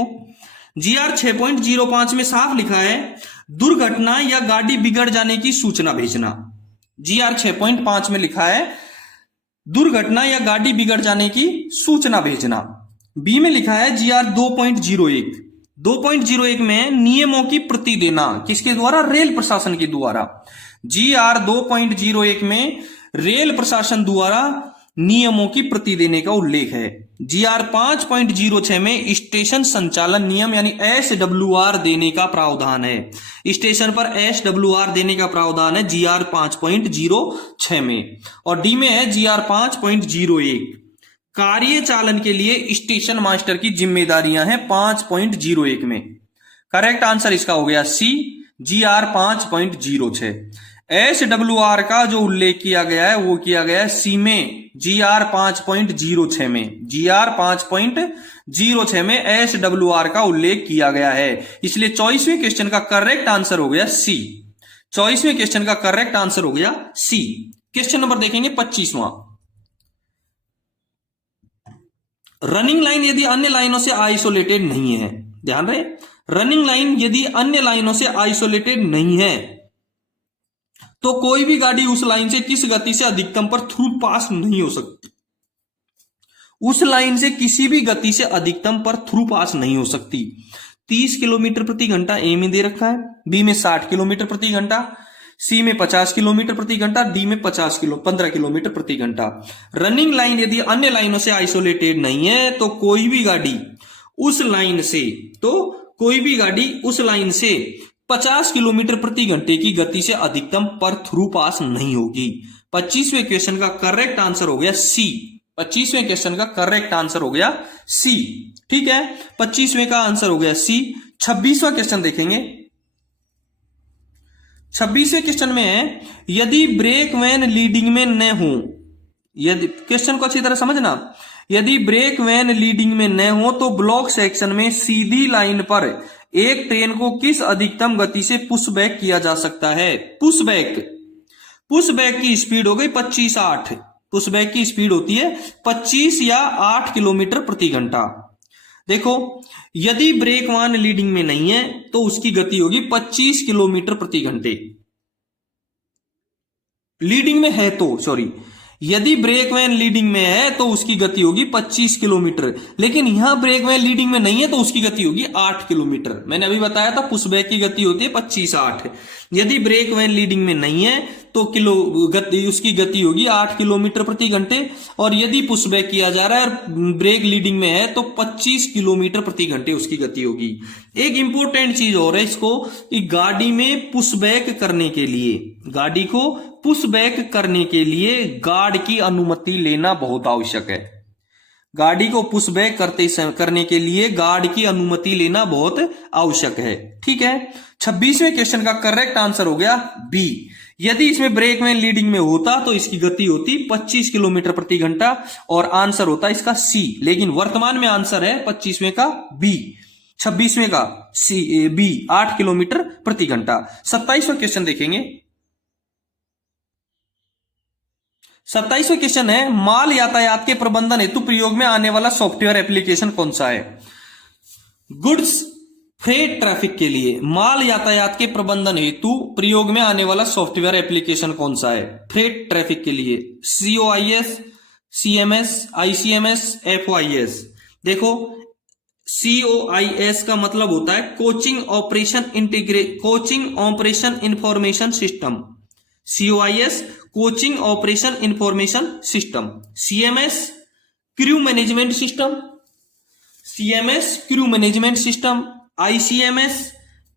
GR 6.05 में साफ लिखा है दुर्घटना या गाड़ी बिगड़ जाने की सूचना भेजना। GR 6.5 में लिखा है दुर्घटना या गाड़ी बिगड़ जाने की सूचना भेजना। बी में लिखा है GR 2.01 में नियमों की प्रति देना, किसके द्वारा? रेल प्रशासन के द्वारा। GR 2.01 में रेल प्रशासन द्वारा नियमों की प्रति देने का उल्लेख है। GR 5.06 में स्टेशन संचालन नियम यानी SWR देने का प्रावधान है। स्टेशन पर SWR देने का प्रावधान है GR 5.06 में। और डी में है GR 5.01 कार्य चालन के लिए स्टेशन मास्टर की जिम्मेदारियां हैं 5.01 में। करेक्ट आंसर इसका हो गया सी, GR 5.06। SWR का जो उल्लेख किया गया है वो किया गया है सी में, GR 5.06 में। GR 5.06 में SWR का उल्लेख किया गया है, इसलिए 24वें क्वेश्चन का करेक्ट आंसर हो गया सी। 24वें क्वेश्चन का करेक्ट आंसर हो गया सी। क्वेश्चन नंबर देखेंगे 25वां, रनिंग लाइन यदि अन्य लाइनों से आइसोलेटेड नहीं है, ध्यान रहे, रनिंग लाइन यदि अन्य लाइनों से आइसोलेटेड नहीं है तो कोई भी गाड़ी उस लाइन से किस गति से अधिकतम पर थ्रू पास नहीं हो सकती। उस लाइन से किसी भी गति से अधिकतम पर थ्रू पास नहीं हो सकती। 30 किलोमीटर प्रति घंटा ए में दे रखा है, बी में 60 किलोमीटर प्रति घंटा, सी में 50 किलोमीटर प्रति घंटा, डी में 15 किलोमीटर प्रति घंटा। रनिंग लाइन यदि अन्य लाइनों से आइसोलेटेड नहीं है तो कोई भी गाड़ी उस लाइन से 50 किलोमीटर प्रति घंटे की गति से अधिकतम पर थ्रू पास नहीं होगी। 25वें क्वेश्चन का करेक्ट आंसर हो गया सी। 25वें क्वेश्चन का करेक्ट आंसर हो गया सी। ठीक है, 25वें का आंसर हो गया सी। 26वां क्वेश्चन देखेंगे। 26वें क्वेश्चन में है यदि ब्रेक वैन लीडिंग में न हो, यदि, क्वेश्चन को अच्छी तरह समझना, यदि ब्रेक वैन लीडिंग में न हो तो ब्लॉक सेक्शन में सीधी लाइन पर एक ट्रेन को किस अधिकतम गति से पुशबैक किया जा सकता है? पुशबैक की स्पीड हो गई 25-8। पुशबैक की स्पीड होती है 25 या 8 किलोमीटर प्रति घंटा। देखो, यदि ब्रेक वैन लीडिंग में नहीं है तो उसकी गति होगी 25 किलोमीटर प्रति घंटे। लीडिंग में है तो, सॉरी, यदि ब्रेक वैन लीडिंग में है तो उसकी गति होगी 25 किलोमीटर, लेकिन यहां ब्रेक वैन लीडिंग में नहीं है तो उसकी गति होगी 8 किलोमीटर। मैंने अभी बताया था पुशबैक की गति होती है 25-8। यदि ब्रेक वैन लीडिंग में नहीं है तो उसकी गति होगी 8 किलोमीटर प्रति घंटे, और यदि पुशबैक किया जा रहा है और ब्रेक लीडिंग में है तो 25 किलोमीटर प्रति घंटे उसकी गति होगी। एक इंपॉर्टेंट चीज और है इसको, कि गाड़ी में पुशबैक करने के लिए, गाड़ी को पुशबैक करने के लिए गार्ड की अनुमति लेना बहुत आवश्यक है। गाड़ी को पुशबैक करने के लिए गार्ड की अनुमति लेना बहुत आवश्यक है। ठीक है, 26वें क्वेश्चन का करेक्ट आंसर हो गया बी। यदि इसमें ब्रेक वैन लीडिंग में होता तो इसकी गति होती 25 किलोमीटर प्रति घंटा और आंसर होता इसका सी, लेकिन वर्तमान में आंसर है 25वें का बी, 26वें का सी, बी 8 किलोमीटर प्रति घंटा। 27वां क्वेश्चन देखेंगे। 27वां क्वेश्चन है माल यातायात के प्रबंधन हेतु प्रयोग में आने वाला सॉफ्टवेयर एप्लीकेशन कौन सा है? गुड्स फ्रेट ट्रैफिक के लिए माल यातायात के प्रबंधन हेतु प्रयोग में आने वाला सॉफ्टवेयर एप्लीकेशन कौन सा है? फ्रेट ट्रैफिक के लिए COIS, CMS, ICMS, FOIS। देखो COIS का मतलब होता है coaching operation information system. COIS coaching operation information system. CMS crew management system, CMS crew management system. ICMS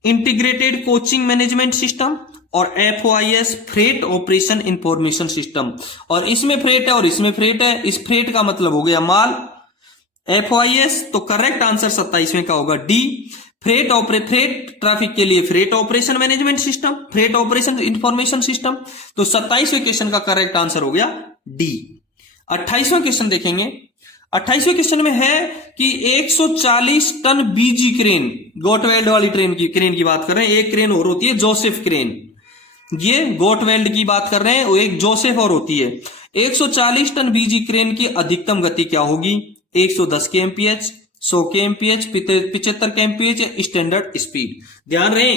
integrated coaching management system. और FOIS freight operation information system. और इसमें freight है और इसमें फ्रेट है, इस फ्रेट का मतलब हो गया माल। FOIS तो करेक्ट आंसर 27वें का होगा डी। फ्रेट ट्रैफिक के लिए freight operation management system, freight operation information system. तो 27वें क्वेश्चन का करेक्ट आंसर हो गया डी। 28वां क्वेश्चन देखेंगे। 28वें क्वेश्चन में है कि 140 टन बीजी क्रेन, गोटवेल्ड वाली क्रेन की बात कर रहे हैं। एक क्रेन और होती है जोसेफ क्रेन, ये गोटवेल्ड की बात कर रहे हैं, एक जोसेफ और होती है। 140 टन बीजी क्रेन की अधिकतम गति क्या होगी? 110 kmph, 100 kmph, 75 kmph या स्टैंडर्ड स्पीड। ध्यान रहे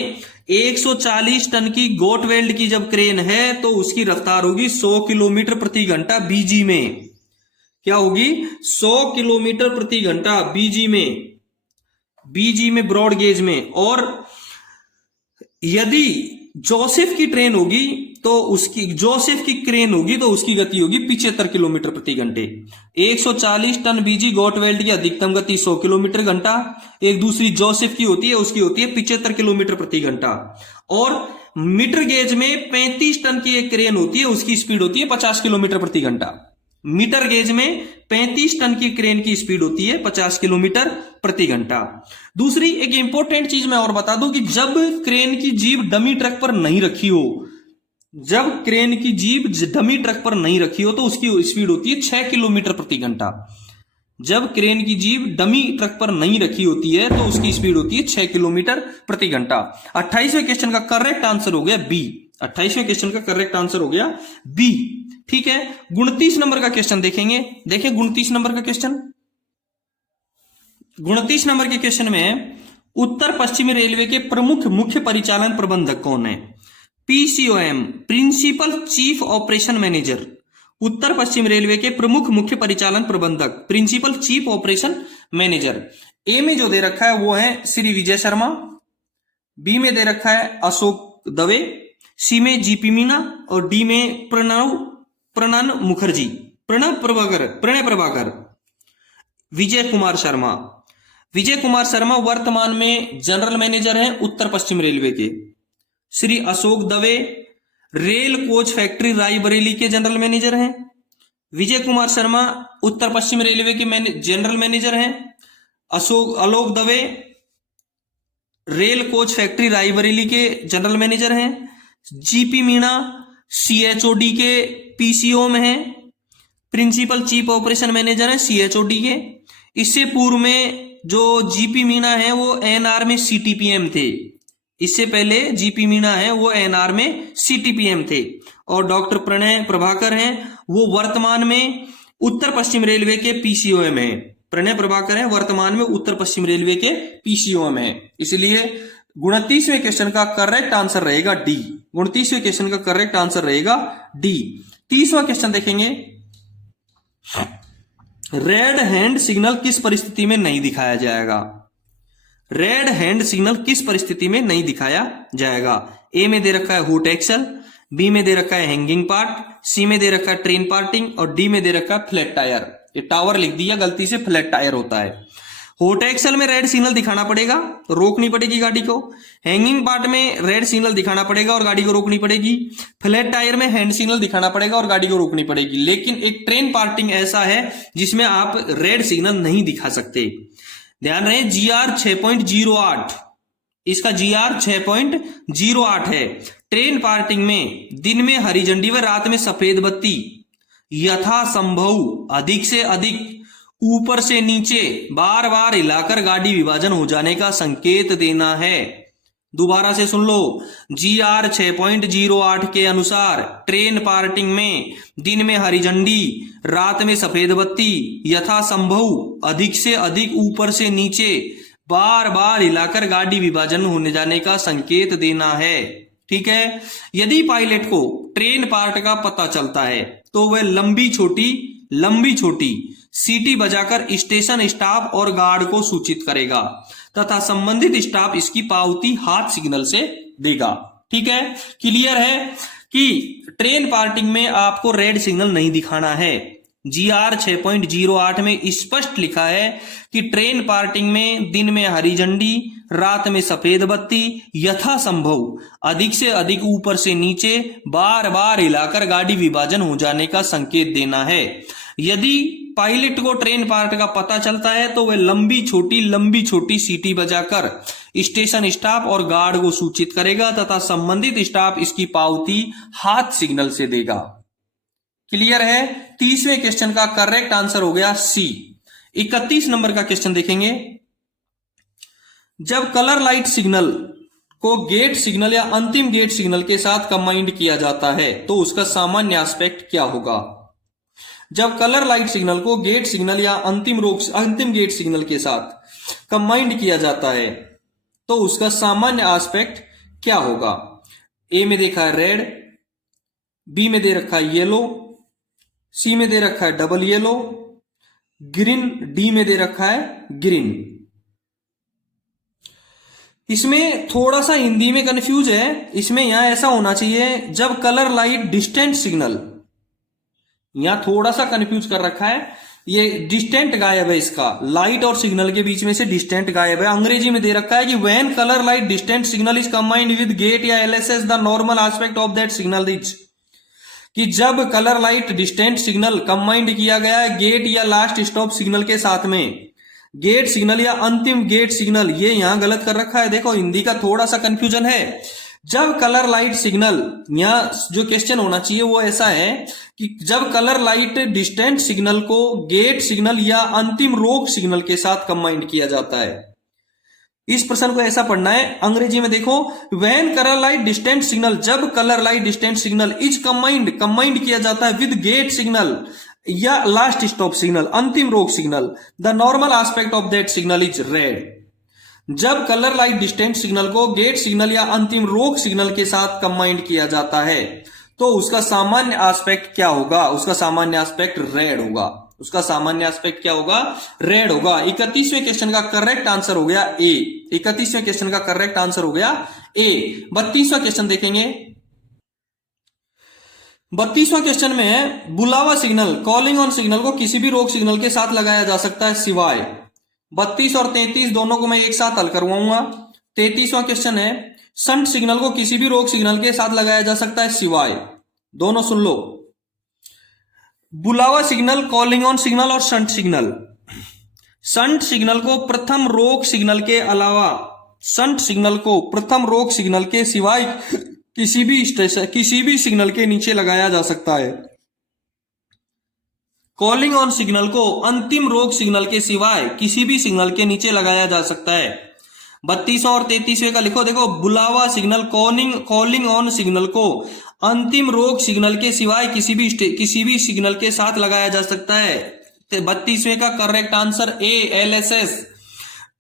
140 टन की गोटवेल्ड की जब क्रेन है तो उसकी रफ्तार होगी 100 किलोमीटर प्रति घंटा बीजी में। क्या होगी? 100 किलोमीटर प्रति घंटा बीजी में ब्रॉड गेज में। और यदि जोसेफ की ट्रेन होगी तो उसकी जोसेफ की क्रेन होगी तो उसकी गति होगी 75 किलोमीटर प्रति घंटे। 140 टन बीजी गोटवेल्ड की अधिकतम गति 100 किलोमीटर घंटा। एक दूसरी जोसेफ की होती है, उसकी होती है 75 किलोमीटर प्रति घंटा। और मीटर गेज में 35 टन की एक क्रेन होती है, उसकी स्पीड होती है 50 किलोमीटर प्रति घंटा। मीटर गेज में 35 टन की क्रेन की स्पीड होती है 50 किलोमीटर प्रति घंटा। दूसरी एक इंपॉर्टेंट चीज मैं और बता दूं कि जब क्रेन की जीभ डमी ट्रक पर नहीं रखी हो, जब क्रेन की जीभ डमी ट्रक पर नहीं रखी हो तो उसकी स्पीड होती है 6 किलोमीटर प्रति घंटा। जब क्रेन की जीभ डमी ट्रक पर नहीं रखी होती है तो उसकी स्पीड होती है 6 किलोमीटर प्रति घंटा। 28वें क्वेश्चन का करेक्ट आंसर हो गया बी। 28वें क्वेश्चन का करेक्ट आंसर हो गया बी। ठीक है, 29 नंबर का क्वेश्चन देखेंगे। देखिए 29 नंबर का क्वेश्चन। 29 नंबर के क्वेश्चन में उत्तर पश्चिमी रेलवे के प्रमुख मुख्य परिचालन प्रबंधक कौन है? PCOM principal chief operation manager. उत्तर पश्चिम रेलवे के प्रमुख मुख्य परिचालन प्रबंधक principal chief operation manager. A में जो दे रखा है वो है श्री विजय शर्मा, बी में दे रखा है अशोक दवे, सी में जीपी मीना और डी में प्रणन मुखर्जी, प्रणय प्रभाकर। विजय कुमार शर्मा वर्तमान में जनरल मैनेजर हैं उत्तर पश्चिम रेलवे के। Shri Ashok Dave rail coach factory Raebareli के जनरल मैनेजर हैं। विजय कुमार शर्मा उत्तर पश्चिम रेलवे के जनरल मैनेजर हैं। Alok Dave rail coach factory Raebareli के जनरल मैनेजर हैं। जीपी मीणा CHOD के PCO में है, प्रिंसिपल चीफ ऑपरेशन मैनेजर है CHOD के। इससे पूर्व में जो जीपी मीणा है वो NR में CTPM थे। इससे पहले जीपी मीणा है वो NR में CTPM थे। और डॉक्टर प्रणय प्रभाकर हैं वो वर्तमान में उत्तर पश्चिम रेलवे के PCO में है। प्रणय प्रभाकर है वर्तमान में उत्तर पश्चिम रेलवे के PCO में है। इसलिए 29वें क्वेश्चन का करेक्ट आंसर रहेगा डी। 29वें क्वेश्चन का करेक्ट आंसर रहेगा डी। 30वां क्वेश्चन देखेंगे। रेड हैंड सिग्नल किस परिस्थिति में नहीं दिखाया जाएगा? रेड हैंड सिग्नल किस परिस्थिति में नहीं दिखाया जाएगा? ए में दे रखा है हूट एक्सल, बी में दे रखा है हैंगिंग पार्ट, सी में दे रखा है ट्रेन पार्टिंग और डी में दे रखा है फ्लैट टायर। ये टावर लिख दिया गलती से, फ्लैट टायर होता है। हॉट एक्सल में रेड सिग्नल दिखाना पड़ेगा, रोकनी पड़ेगी गाड़ी को। हैंगिंग पार्ट में रेड सिग्नल दिखाना पड़ेगा और गाड़ी को रोकनी पड़ेगी। फ्लैट टायर में हैंड सिग्नल दिखाना पड़ेगा और गाड़ी को रोकनी पड़ेगी। लेकिन एक ट्रेन पार्टिंग ऐसा है जिसमें आप रेड सिग्नल नहीं दिखा सकते। ध्यान रहे GR 6.08, इसका GR 6.08 है। ट्रेन पार्टिंग में दिन में हरी झंडी व रात में सफेद बत्ती यथासंभव अधिक से अधिक ऊपर से नीचे बार बार हिलाकर गाड़ी विभाजन हो जाने का संकेत देना है। दोबारा से सुन लो, GR 6.08 के अनुसार ट्रेन पार्टिंग में दिन में हरी झंडी, रात में सफेद बत्ती यथासंभव अधिक से अधिक ऊपर से नीचे बार बार हिलाकर गाड़ी विभाजन होने जाने का संकेत देना है। ठीक है, यदि पायलट को ट्रेन पार्ट का पता चलता है तो वह लंबी छोटी लंबी छोटी सीटी बजाकर स्टेशन स्टाफ और गार्ड को सूचित करेगा तथा संबंधित स्टाफ इसकी पावती हाथ सिग्नल से देगा। ठीक है, क्लियर है कि ट्रेन पार्किंग में आपको रेड सिग्नल नहीं दिखाना है। GR 6.08 में स्पष्ट लिखा है कि ट्रेन पार्किंग में दिन में हरी झंडी, रात में सफेद बत्ती, यथासंभव अधिक से अधिक ऊपर से नीचे बार बार हिलाकर गाड़ी विभाजन हो जाने का संकेत देना है। यदि पायलट को ट्रेन पार्ट का पता चलता है तो वह लंबी छोटी सीटी बजाकर स्टेशन स्टाफ और गार्ड को सूचित करेगा तथा संबंधित स्टाफ इसकी पावती हाथ सिग्नल से देगा। क्लियर है। 30वें क्वेश्चन का करेक्ट आंसर हो गया सी। 31 नंबर का क्वेश्चन देखेंगे। जब कलर लाइट सिग्नल को गेट सिग्नल या अंतिम गेट सिग्नल के साथ कंबाइंड किया जाता है तो उसका सामान्य एस्पेक्ट क्या होगा? जब कलर लाइट सिग्नल को गेट सिग्नल या अंतिम गेट सिग्नल के साथ कंबाइंड किया जाता है तो उसका सामान्य एस्पेक्ट क्या होगा? ए में देखा है रेड, बी में दे रखा है येलो, सी में दे रखा है डबल येलो, ग्रीन, डी में दे रखा है ग्रीन। इसमें थोड़ा सा हिंदी में कंफ्यूज है। इसमें यहां ऐसा होना चाहिए जब कलर लाइट डिस्टेंट सिग्नल, यहां थोड़ा सा कंफ्यूज कर रखा है, ये डिस्टेंट गायब है, इसका लाइट और सिग्नल के बीच में से डिस्टेंट गायब है। अंग्रेजी में दे रखा है कि when colour light distant signal is combined with gate या LSS the normal aspect of that signal is, कि जब colour light distant signal combined किया गया है गेट या लास्ट स्टॉप सिग्नल के साथ में, गेट सिग्नल या अंतिम गेट सिग्नल, ये यहां गलत कर रखा है। देखो हिंदी का थोड़ा सा कंफ्यूजन है। जब कलर लाइट सिग्नल, यहां जो क्वेश्चन होना चाहिए वो ऐसा है कि जब कलर लाइट डिस्टेंट सिग्नल को गेट सिग्नल या अंतिम रोक सिग्नल के साथ कंबाइंड किया जाता है। इस प्रश्न को ऐसा पढ़ना है। अंग्रेजी में देखो, when colour light distant signal, जब colour light distant signal is combined किया जाता है विद गेट सिग्नल या लास्ट स्टॉप सिग्नल, अंतिम रोक signal, the normal aspect of that signal is red. जब कलर लाइट डिस्टेंट सिग्नल को गेट सिग्नल या अंतिम रोक सिग्नल के साथ कंबाइंड किया जाता है तो उसका सामान्य एस्पेक्ट क्या होगा? उसका सामान्य एस्पेक्ट रेड होगा। उसका सामान्य एस्पेक्ट क्या होगा? रेड होगा। 31वें क्वेश्चन का करेक्ट आंसर हो गया ए। 31वें क्वेश्चन का करेक्ट आंसर हो गया ए। 32वां क्वेश्चन देखेंगे। 32वां क्वेश्चन में है बुलावा सिग्नल, कॉलिंग ऑन सिग्नल को किसी भी रोक सिग्नल के साथ लगाया जा सकता है सिवाय। 32 और 33 दोनों को मैं एक साथ हल करवाऊंगा। 33वां क्वेश्चन है शंट सिग्नल को किसी भी रोक सिग्नल के साथ लगाया जा सकता है सिवाय। दोनों सुन लो, बुलावा सिग्नल, कॉलिंग ऑन सिग्नल और शंट सिग्नल। शंट सिग्नल को प्रथम रोक सिग्नल के अलावा, शंट सिग्नल को प्रथम रोक सिग्नल के सिवाय किसी भी सिग्नल के नीचे लगाया जा सकता है। कॉलिंग ऑन सिग्नल को अंतिम रोक सिग्नल के सिवाय किसी भी सिग्नल के नीचे लगाया जा सकता है। 32 और 33वें का लिखो। देखो, बुलावा सिग्नल, कॉलिंग ऑन सिग्नल को अंतिम रोक सिग्नल के सिवाय किसी भी सिग्नल के साथ लगाया जा सकता है। 32वें का correct answer A, LSS।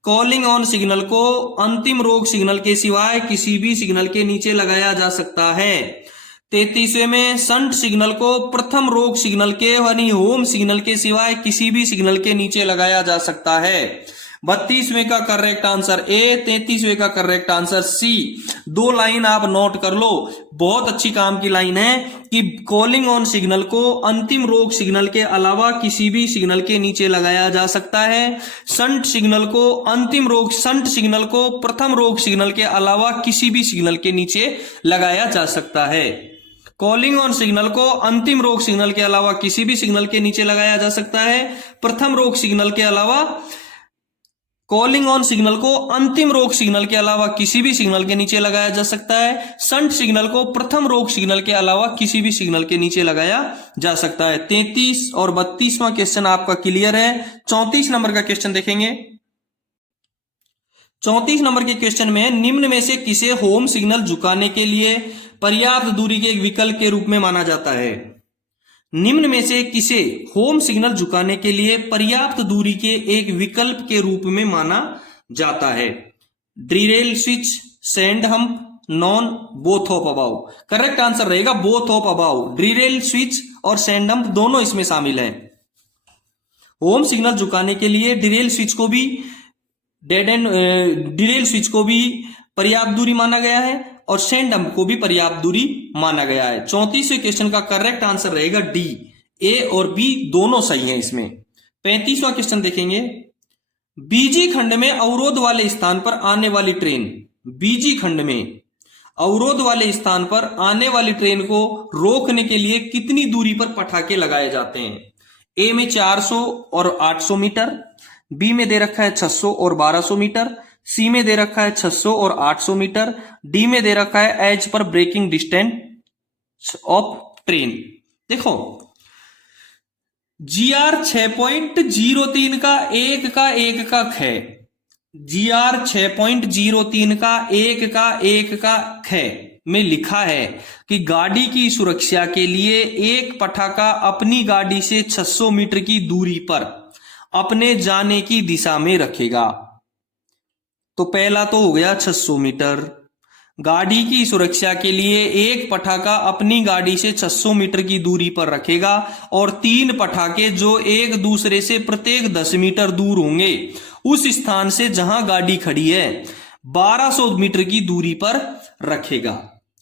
Calling on signal को अंतिम रोक सिग्नल के सिवाय किसी भी सिग्नल के नीचे लगाया जा सकता है। 33वें में शंट सिग्नल को प्रथम रोक सिग्नल के यानी होम सिग्नल के सिवाय किसी भी सिग्नल के नीचे लगाया जा सकता है। 32वें का करेक्ट आंसर ए, 33वें का करेक्ट आंसर सी। 2 लाइन आप नोट कर लो, बहुत अच्छी काम की लाइन है कि कॉलिंग ऑन सिग्नल को अंतिम रोक सिग्नल के अलावा किसी भी सिग्नल के नीचे लगाया जा सकता है। शंट सिग्नल को प्रथम रोक सिग्नल के अलावा किसी भी सिग्नल के नीचे लगाया जा सकता है। कॉलिंग ऑन सिग्नल को अंतिम रोक सिग्नल के अलावा किसी भी सिग्नल के नीचे लगाया जा सकता है। प्रथम रोक सिग्नल के अलावा, कॉलिंग ऑन सिग्नल को अंतिम रोक सिग्नल के अलावा किसी भी सिग्नल के नीचे लगाया जा सकता है। शंट सिग्नल को प्रथम रोक सिग्नल के अलावा किसी भी सिग्नल के नीचे लगाया जा सकता है। 33 और 32वां क्वेश्चन आपका क्लियर है। 34 नंबर का क्वेश्चन देखेंगे। 34 नंबर के क्वेश्चन में निम्न में से किसे होम सिग्नल झुकाने के लिए पर्याप्त दूरी के एक विकल्प के रूप में माना जाता है? निम्न में से किसे होम सिग्नल झुकाने के लिए पर्याप्त दूरी के एक विकल्प के रूप में माना जाता है? Drill switch, sand hump, none, both of above. Correct answer रहेगा both of above. Drill switch और सैंड हम्प दोनों इसमें शामिल हैं। होम सिग्नल झुकाने के लिए डिरेल स्विच को भी डिरेल स्विच को भी पर्याप्त दूरी माना गया है और सेंड डंप को भी पर्याप्त दूरी माना गया है। 34वें क्वेश्चन का करेक्ट आंसर रहेगा डी। ए और बी दोनों सही हैं इसमें। 35वां क्वेश्चन देखेंगे, बीजी खंड में अवरोध वाले स्थान पर आने वाली ट्रेन, बीजी खंड में अवरोध वाले स्थान पर आने वाली ट्रेन को रोकने के लिए कितनी दूरी पर पटाखे लगाए जाते हैं? ए में 400 और 800 मीटर, बी में दे रखा है 600 और 1200 मीटर, सी में दे रखा है 600 और 800 मीटर, डी में दे रखा है as per braking distance of train. देखो GR 6.03 का एक का ख, GR 6.03 का एक का ख में लिखा है कि गाड़ी की सुरक्षा के लिए एक पटाखा अपनी गाड़ी से 600 मीटर की दूरी पर अपने जाने की दिशा में रखेगा। तो पहला तो हो गया 600 मीटर। गाड़ी की सुरक्षा के लिए एक पटाखा अपनी गाड़ी से 600 मीटर की दूरी पर रखेगा और 3 पटाखे जो एक दूसरे से प्रत्येक 10 मीटर दूर होंगे उस स्थान से जहां गाड़ी खड़ी है 1200 मीटर की दूरी पर रखेगा।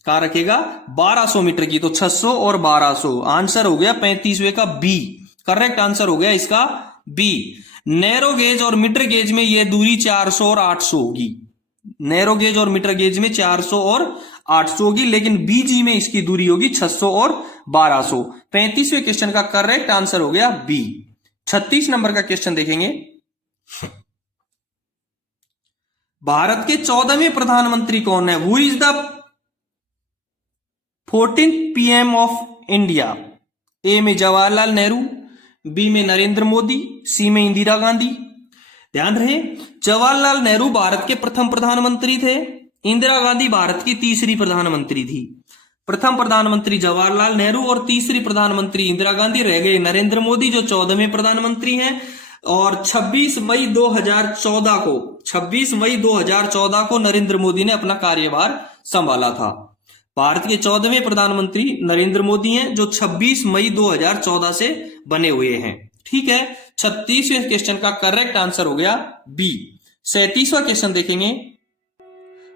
कहां रखेगा? 1200 मीटर की। तो 600 और 1200 आंसर हो गया 35वें का बी। करेक्ट आंसर हो गया इसका बी। नैरो गेज और मीटर गेज में यह दूरी 400 और 800 होगी। नैरो गेज और मीटर गेज में 400 और 800 होगी, लेकिन बीजी में इसकी दूरी होगी 600 और 1200। 35वें क्वेश्चन का करेक्ट आंसर हो गया बी। 36 नंबर का क्वेश्चन देखेंगे, भारत के 14वें प्रधानमंत्री कौन है? Who is the 14th PM of India? A में जवाहरलाल नेहरू, बी में नरेंद्र मोदी, सी में इंदिरा गांधी। ध्यान रहे, जवाहरलाल नेहरू भारत के प्रथम प्रधानमंत्री थे, इंदिरा गांधी भारत की तीसरी प्रधानमंत्री थी। प्रथम प्रधानमंत्री जवाहरलाल नेहरू और तीसरी प्रधानमंत्री इंदिरा गांधी, रह गए नरेंद्र मोदी जो 14वें प्रधानमंत्री हैं। और 26 मई 2014 को नरेंद्र मोदी ने अपना कार्यभार संभाला था। भारत के 14वें प्रधानमंत्री नरेंद्र मोदी हैं जो 26 मई 2014 से बने हुए हैं। ठीक है, 36वें क्वेश्चन का करेक्ट आंसर हो गया बी। 37वां क्वेश्चन देखेंगे।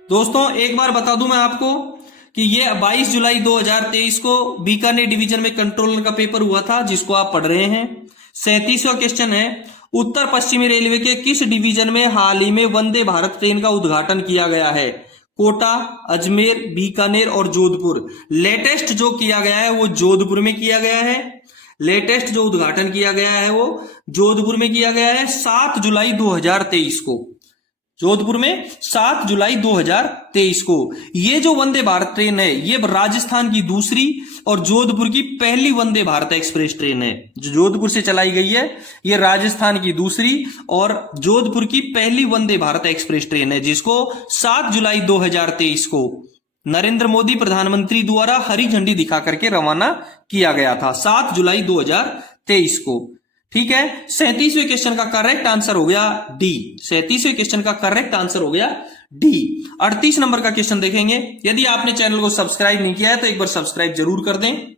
दोस्तों एक बार बता दूं मैं आपको कि ये 22 जुलाई 2023 को बीकानेर डिवीजन में कंट्रोलर का पेपर हुआ था जिसको आप पढ़ रहे हैं। 37वां क्वेश्चन है, उत्तर पश्चिमी रेलवे के किस डिवीजन में हाल ही में वंदे भारत ट्रेन का उद्घाटन किया गया है? कोटा, अजमेर, बीकानेर और जोधपुर। लेटेस्ट जो किया गया है वो जोधपुर में किया गया है। लेटेस्ट जो उद्घाटन किया गया है वो जोधपुर में किया गया है 7 जुलाई 2023 को। जोधपुर में 7 जुलाई 2023 को। ये जो वंदे भारत ट्रेन है ये राजस्थान की दूसरी और जोधपुर की पहली वंदे भारत एक्सप्रेस ट्रेन है। जो जोधपुर से चलाई गई है ये राजस्थान की दूसरी और जोधपुर की पहली वंदे भारत एक्सप्रेस ट्रेन है जिसको 7 जुलाई 2023 को नरेंद्र मोदी प्रधानमंत्री द्वारा हरी झंडी दिखा करके रवाना किया गया था 7 जुलाई 2023 को। ठीक है, 37वें क्वेश्चन का करेक्ट आंसर हो गया डी। 37वें क्वेश्चन का करेक्ट आंसर हो गया डी। 38 नंबर का क्वेश्चन देखेंगे। यदि आपने चैनल को सब्सक्राइब नहीं किया है तो एक बार सब्सक्राइब जरूर कर दें।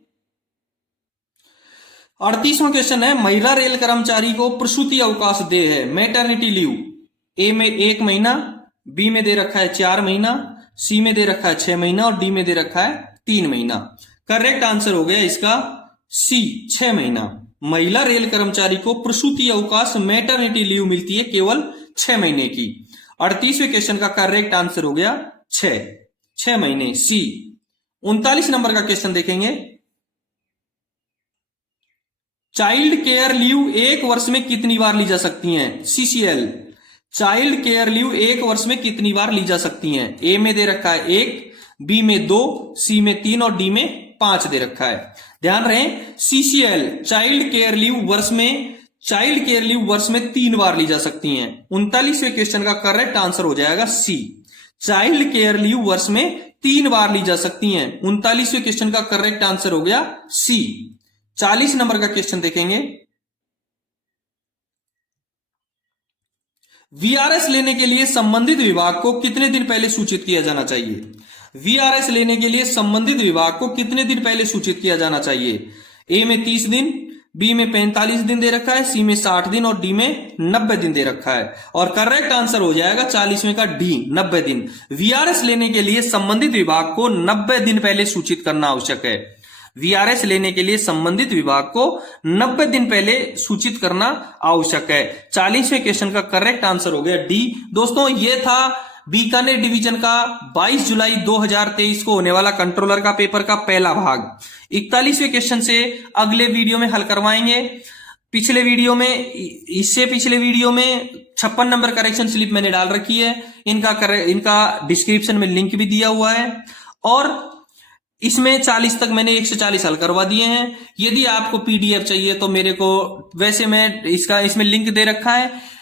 38वां क्वेश्चन है, महिला रेल कर्मचारी को प्रसूति अवकाश दे है, मैटरनिटी लीव। ए में 1 महीना, बी में दे रखा है 4 महीना, सी में दे रखा है 6 महीना और डी में दे रखा है 3 महीना। करेक्ट आंसर हो गया इसका सी, 6 महीना। महिला रेल कर्मचारी को प्रसूति अवकाश मैटरनिटी लीव मिलती है केवल 6 महीने की। 38वें क्वेश्चन का करेक्ट आंसर हो गया 6 महीने, सी। 39 नंबर का क्वेश्चन देखेंगे। चाइल्ड केयर लीव 1 वर्ष में कितनी बार ली जा सकती हैं? CCL। चाइल्ड केयर लीव 1 वर्ष में कितनी बार ली जा सकती हैं? ए में दे रखा है 1, बी में 2, सी में 3 और डी में 5 दे रखा है। ध्यान रहे, CCL चाइल्ड केयर लीव वर्ष में 3 बार ली जा सकती हैं। 39वें क्वेश्चन का करेक्ट आंसर हो जाएगा सी, चाइल्ड केयर लीव वर्ष में 3 बार ली जा सकती हैं। 39वें क्वेश्चन का करेक्ट आंसर हो गया सी। 40 नंबर का क्वेश्चन देखेंगे। VRS लेने के लिए संबंधित विभाग को कितने दिन पहले सूचित किया जाना चाहिए? VRS लेने के लिए संबंधित विभाग को कितने दिन पहले सूचित किया जाना चाहिए? ए में 30 दिन, बी में 45 दिन दे रखा है, सी में 60 दिन और डी में 90 दिन दे रखा है। और करेक्ट आंसर हो जाएगा 40वें का डी, 90 दिन। वीआरएस लेने के लिए संबंधित विभाग को 90 दिन पहले सूचित करना आवश्यक है। वीआरएस लेने के लिए संबंधित विभाग को 90 दिन पहले सूचित करना आवश्यक है। 40वें क्वेश्चन का करेक्ट आंसर हो गया डी। दोस्तों ये था बीकानेर डिवीजन का 22 जुलाई 2023 को होने वाला कंट्रोलर का पेपर का पहला भाग। 41वें क्वेश्चन से अगले वीडियो में हल करवाएंगे। पिछले वीडियो में, इससे पिछले वीडियो में 56 नंबर करेक्शन स्लिप मैंने डाल रखी है, इनका डिस्क्रिप्शन में लिंक भी दिया हुआ है। और इसमें 40 तक मैंने 1 से 40 हल करवा दिए हैं। यदि आपको पीडीएफ चाहिए तो मेरे को, वैसे मैं इसमें लिंक दे रखा है,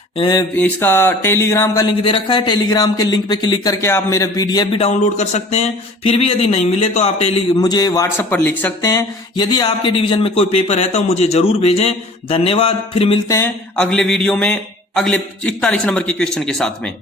इसका टेलीग्राम का लिंक दे रखा है। टेलीग्राम के लिंक पे क्लिक करके आप मेरे पीडीएफ भी डाउनलोड कर सकते हैं। फिर भी यदि नहीं मिले तो आप मुझे व्हाट्सएप पर लिख सकते हैं। यदि आपके डिवीजन में कोई पेपर है तो मुझे जरूर भेजें। धन्यवाद। फिर मिलते हैं अगले वीडियो में अगले 41 नंबर के क्वेश्चन के साथ में।